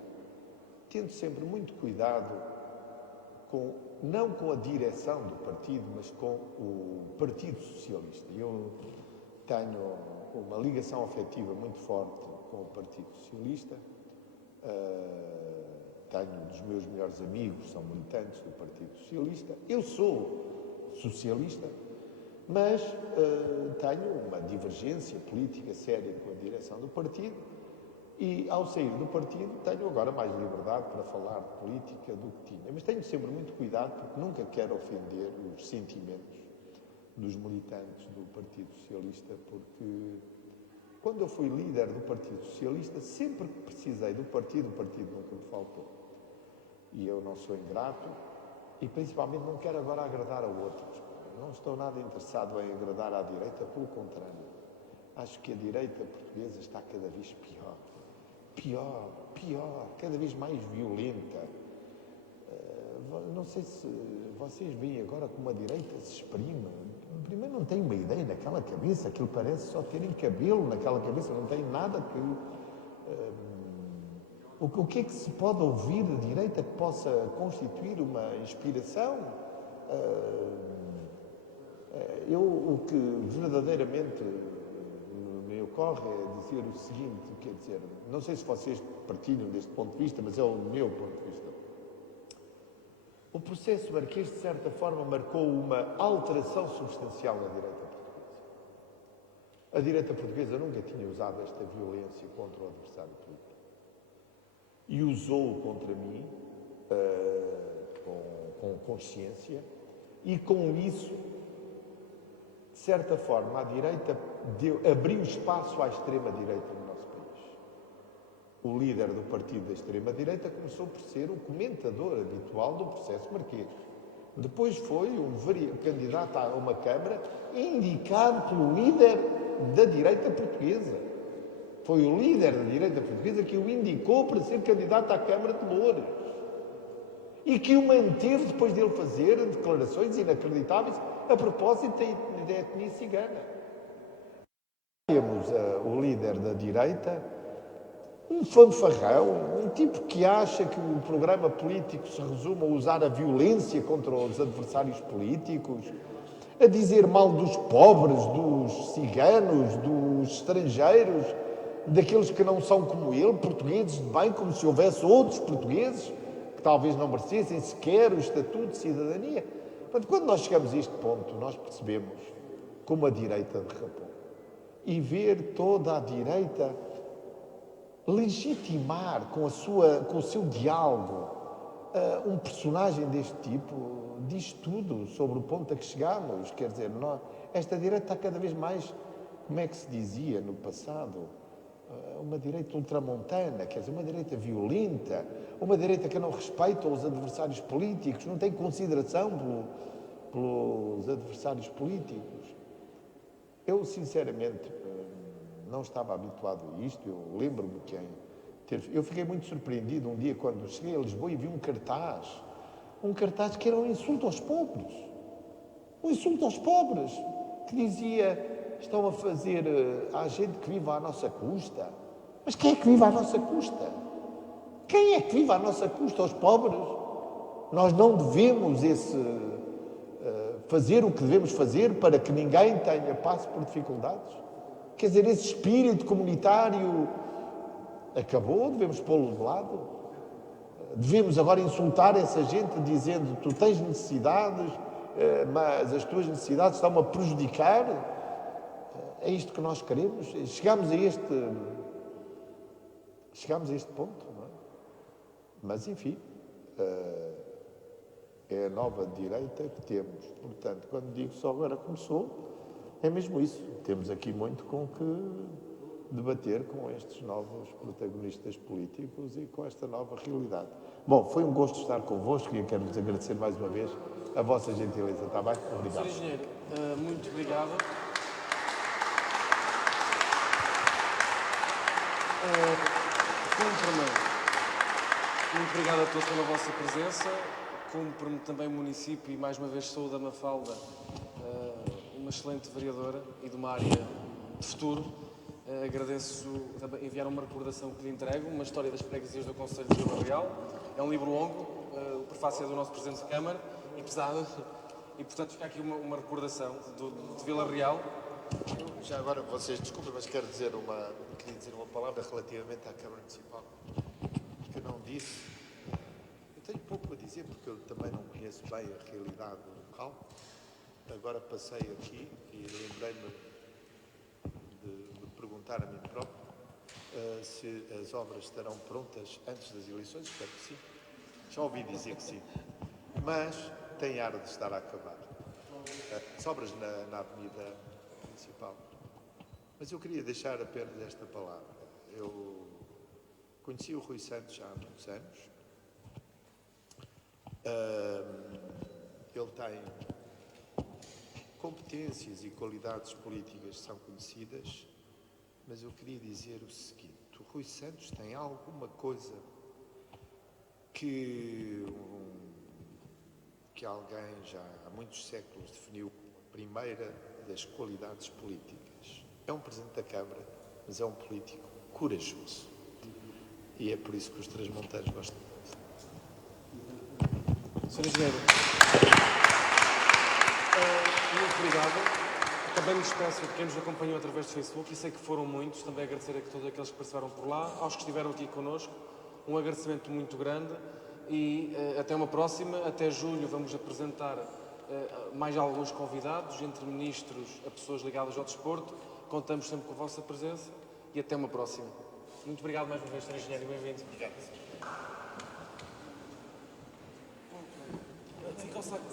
tendo sempre muito cuidado não com a direção do partido, mas com o Partido Socialista. Eu tenho uma ligação afetiva muito forte com o Partido Socialista. Tenho dos meus melhores amigos, são militantes do Partido Socialista. Eu sou socialista, mas tenho uma divergência política séria com a direção do partido. E, ao sair do partido, tenho agora mais liberdade para falar de política do que tinha. Mas tenho sempre muito cuidado, porque nunca quero ofender os sentimentos dos militantes do Partido Socialista, porque quando eu fui líder do Partido Socialista, sempre que precisei do partido, o partido nunca me faltou. E eu não sou ingrato e, principalmente, não quero agora agradar a outros. Não estou nada interessado em agradar à direita, pelo contrário. Acho que a direita portuguesa está cada vez pior. Pior, cada vez mais violenta. Não sei se vocês veem agora como a direita se exprime. Primeiro, não tem uma ideia naquela cabeça, aquilo parece só terem cabelo naquela cabeça, não tem nada que... O que é que se pode ouvir de direita que possa constituir uma inspiração? O que verdadeiramente me ocorre é dizer o seguinte, quer dizer, não sei se vocês partilham deste ponto de vista, mas é o meu ponto de vista. O processo Marquês, de certa forma, marcou uma alteração substancial na direita portuguesa. A direita portuguesa nunca tinha usado esta violência contra o adversário político. E usou contra mim, com consciência, e com isso, de certa forma, a direita abriu espaço à extrema-direita no nosso país. O líder do partido da extrema-direita começou por ser o comentador habitual do processo Marquês. Depois foi um candidato a uma Câmara indicado pelo líder da direita portuguesa. Foi o líder da direita portuguesa que o indicou para ser candidato à Câmara de Loures. E que o manteve depois dele fazer declarações inacreditáveis a propósito da etnia cigana. Temos o líder da direita, um fanfarrão, um tipo que acha que o programa político se resume a usar a violência contra os adversários políticos, a dizer mal dos pobres, dos ciganos, dos estrangeiros, daqueles que não são como ele, portugueses de bem, como se houvesse outros portugueses que talvez não merecessem sequer o estatuto de cidadania. Portanto, quando nós chegamos a este ponto, nós percebemos como a direita derrapou. E ver toda a direita legitimar com o seu diálogo um personagem deste tipo diz tudo sobre o ponto a que chegamos. Quer dizer, esta direita está cada vez mais, como é que se dizia no passado, uma direita ultramontana, quer dizer, uma direita violenta, uma direita que não respeita os adversários políticos, não tem consideração pelos adversários políticos. Eu, sinceramente, não estava habituado a isto. Eu lembro-me que eu fiquei muito surpreendido um dia quando cheguei a Lisboa e vi um cartaz que era um insulto aos pobres. Um insulto aos pobres, que dizia, estão a fazer à gente que vive à nossa custa. Mas quem é que vive à nossa custa? Quem é que vive à nossa custa? Os pobres? Nós não devemos fazer o que devemos fazer para que ninguém passe por dificuldades? Quer dizer, esse espírito comunitário acabou, devemos pô-lo de lado. Devemos agora insultar essa gente dizendo tu tens necessidades, mas as tuas necessidades estão-me a prejudicar. É isto que nós queremos? Chegamos a este ponto, não é? Mas, enfim, é a nova direita que temos. Portanto, quando digo só agora começou, é mesmo isso. Temos aqui muito com que debater com estes novos protagonistas políticos e com esta nova realidade. Bom, foi um gosto estar convosco e eu quero-vos agradecer mais uma vez a vossa gentileza, está bem? Obrigado. Sr. Engenheiro, muito obrigado. Muito obrigado a todos pela vossa presença. Cumpre-me também o município e mais uma vez saúde a Mafalda, uma excelente vereadora e de uma área de futuro. Agradeço também enviar uma recordação que lhe entrego, uma história das freguesias do Conselho de Vila Real. É um livro longo, o prefácio é do nosso Presidente de Câmara e pesado, e portanto fica aqui uma recordação de Vila Real. Já agora, vocês desculpem, mas queria dizer uma palavra relativamente à Câmara Municipal, que eu não disse. Eu tenho pouco a dizer, porque eu também não conheço bem a realidade local. Agora passei aqui e lembrei-me de perguntar a mim próprio se as obras estarão prontas antes das eleições. Espero que sim. Já ouvi dizer que sim. Mas tem ar de estar a acabar. As obras na Avenida Principal. Mas eu queria deixar apenas esta palavra. Eu conheci o Rui Santos já há muitos anos. Ele tem competências e qualidades políticas que são conhecidas, mas eu queria dizer o seguinte: o Rui Santos tem alguma coisa que alguém já há muitos séculos definiu como a primeira das qualidades políticas. É um Presidente da Câmara, mas é um político corajoso. E é por isso que os transmontanos gostam. Sr. Engenheiro, muito obrigado. Também me despeço de quem nos acompanhou através do Facebook e sei que foram muitos. Também agradecer a todos aqueles que participaram por lá, aos que estiveram aqui connosco. Um agradecimento muito grande e até uma próxima. Até julho vamos apresentar mais alguns convidados, entre ministros a pessoas ligadas ao desporto. Contamos sempre com a vossa presença e até uma próxima. Muito obrigado mais uma vez, Sr. Engenheiro, e bem-vindo. Obrigado. Fica ao saco.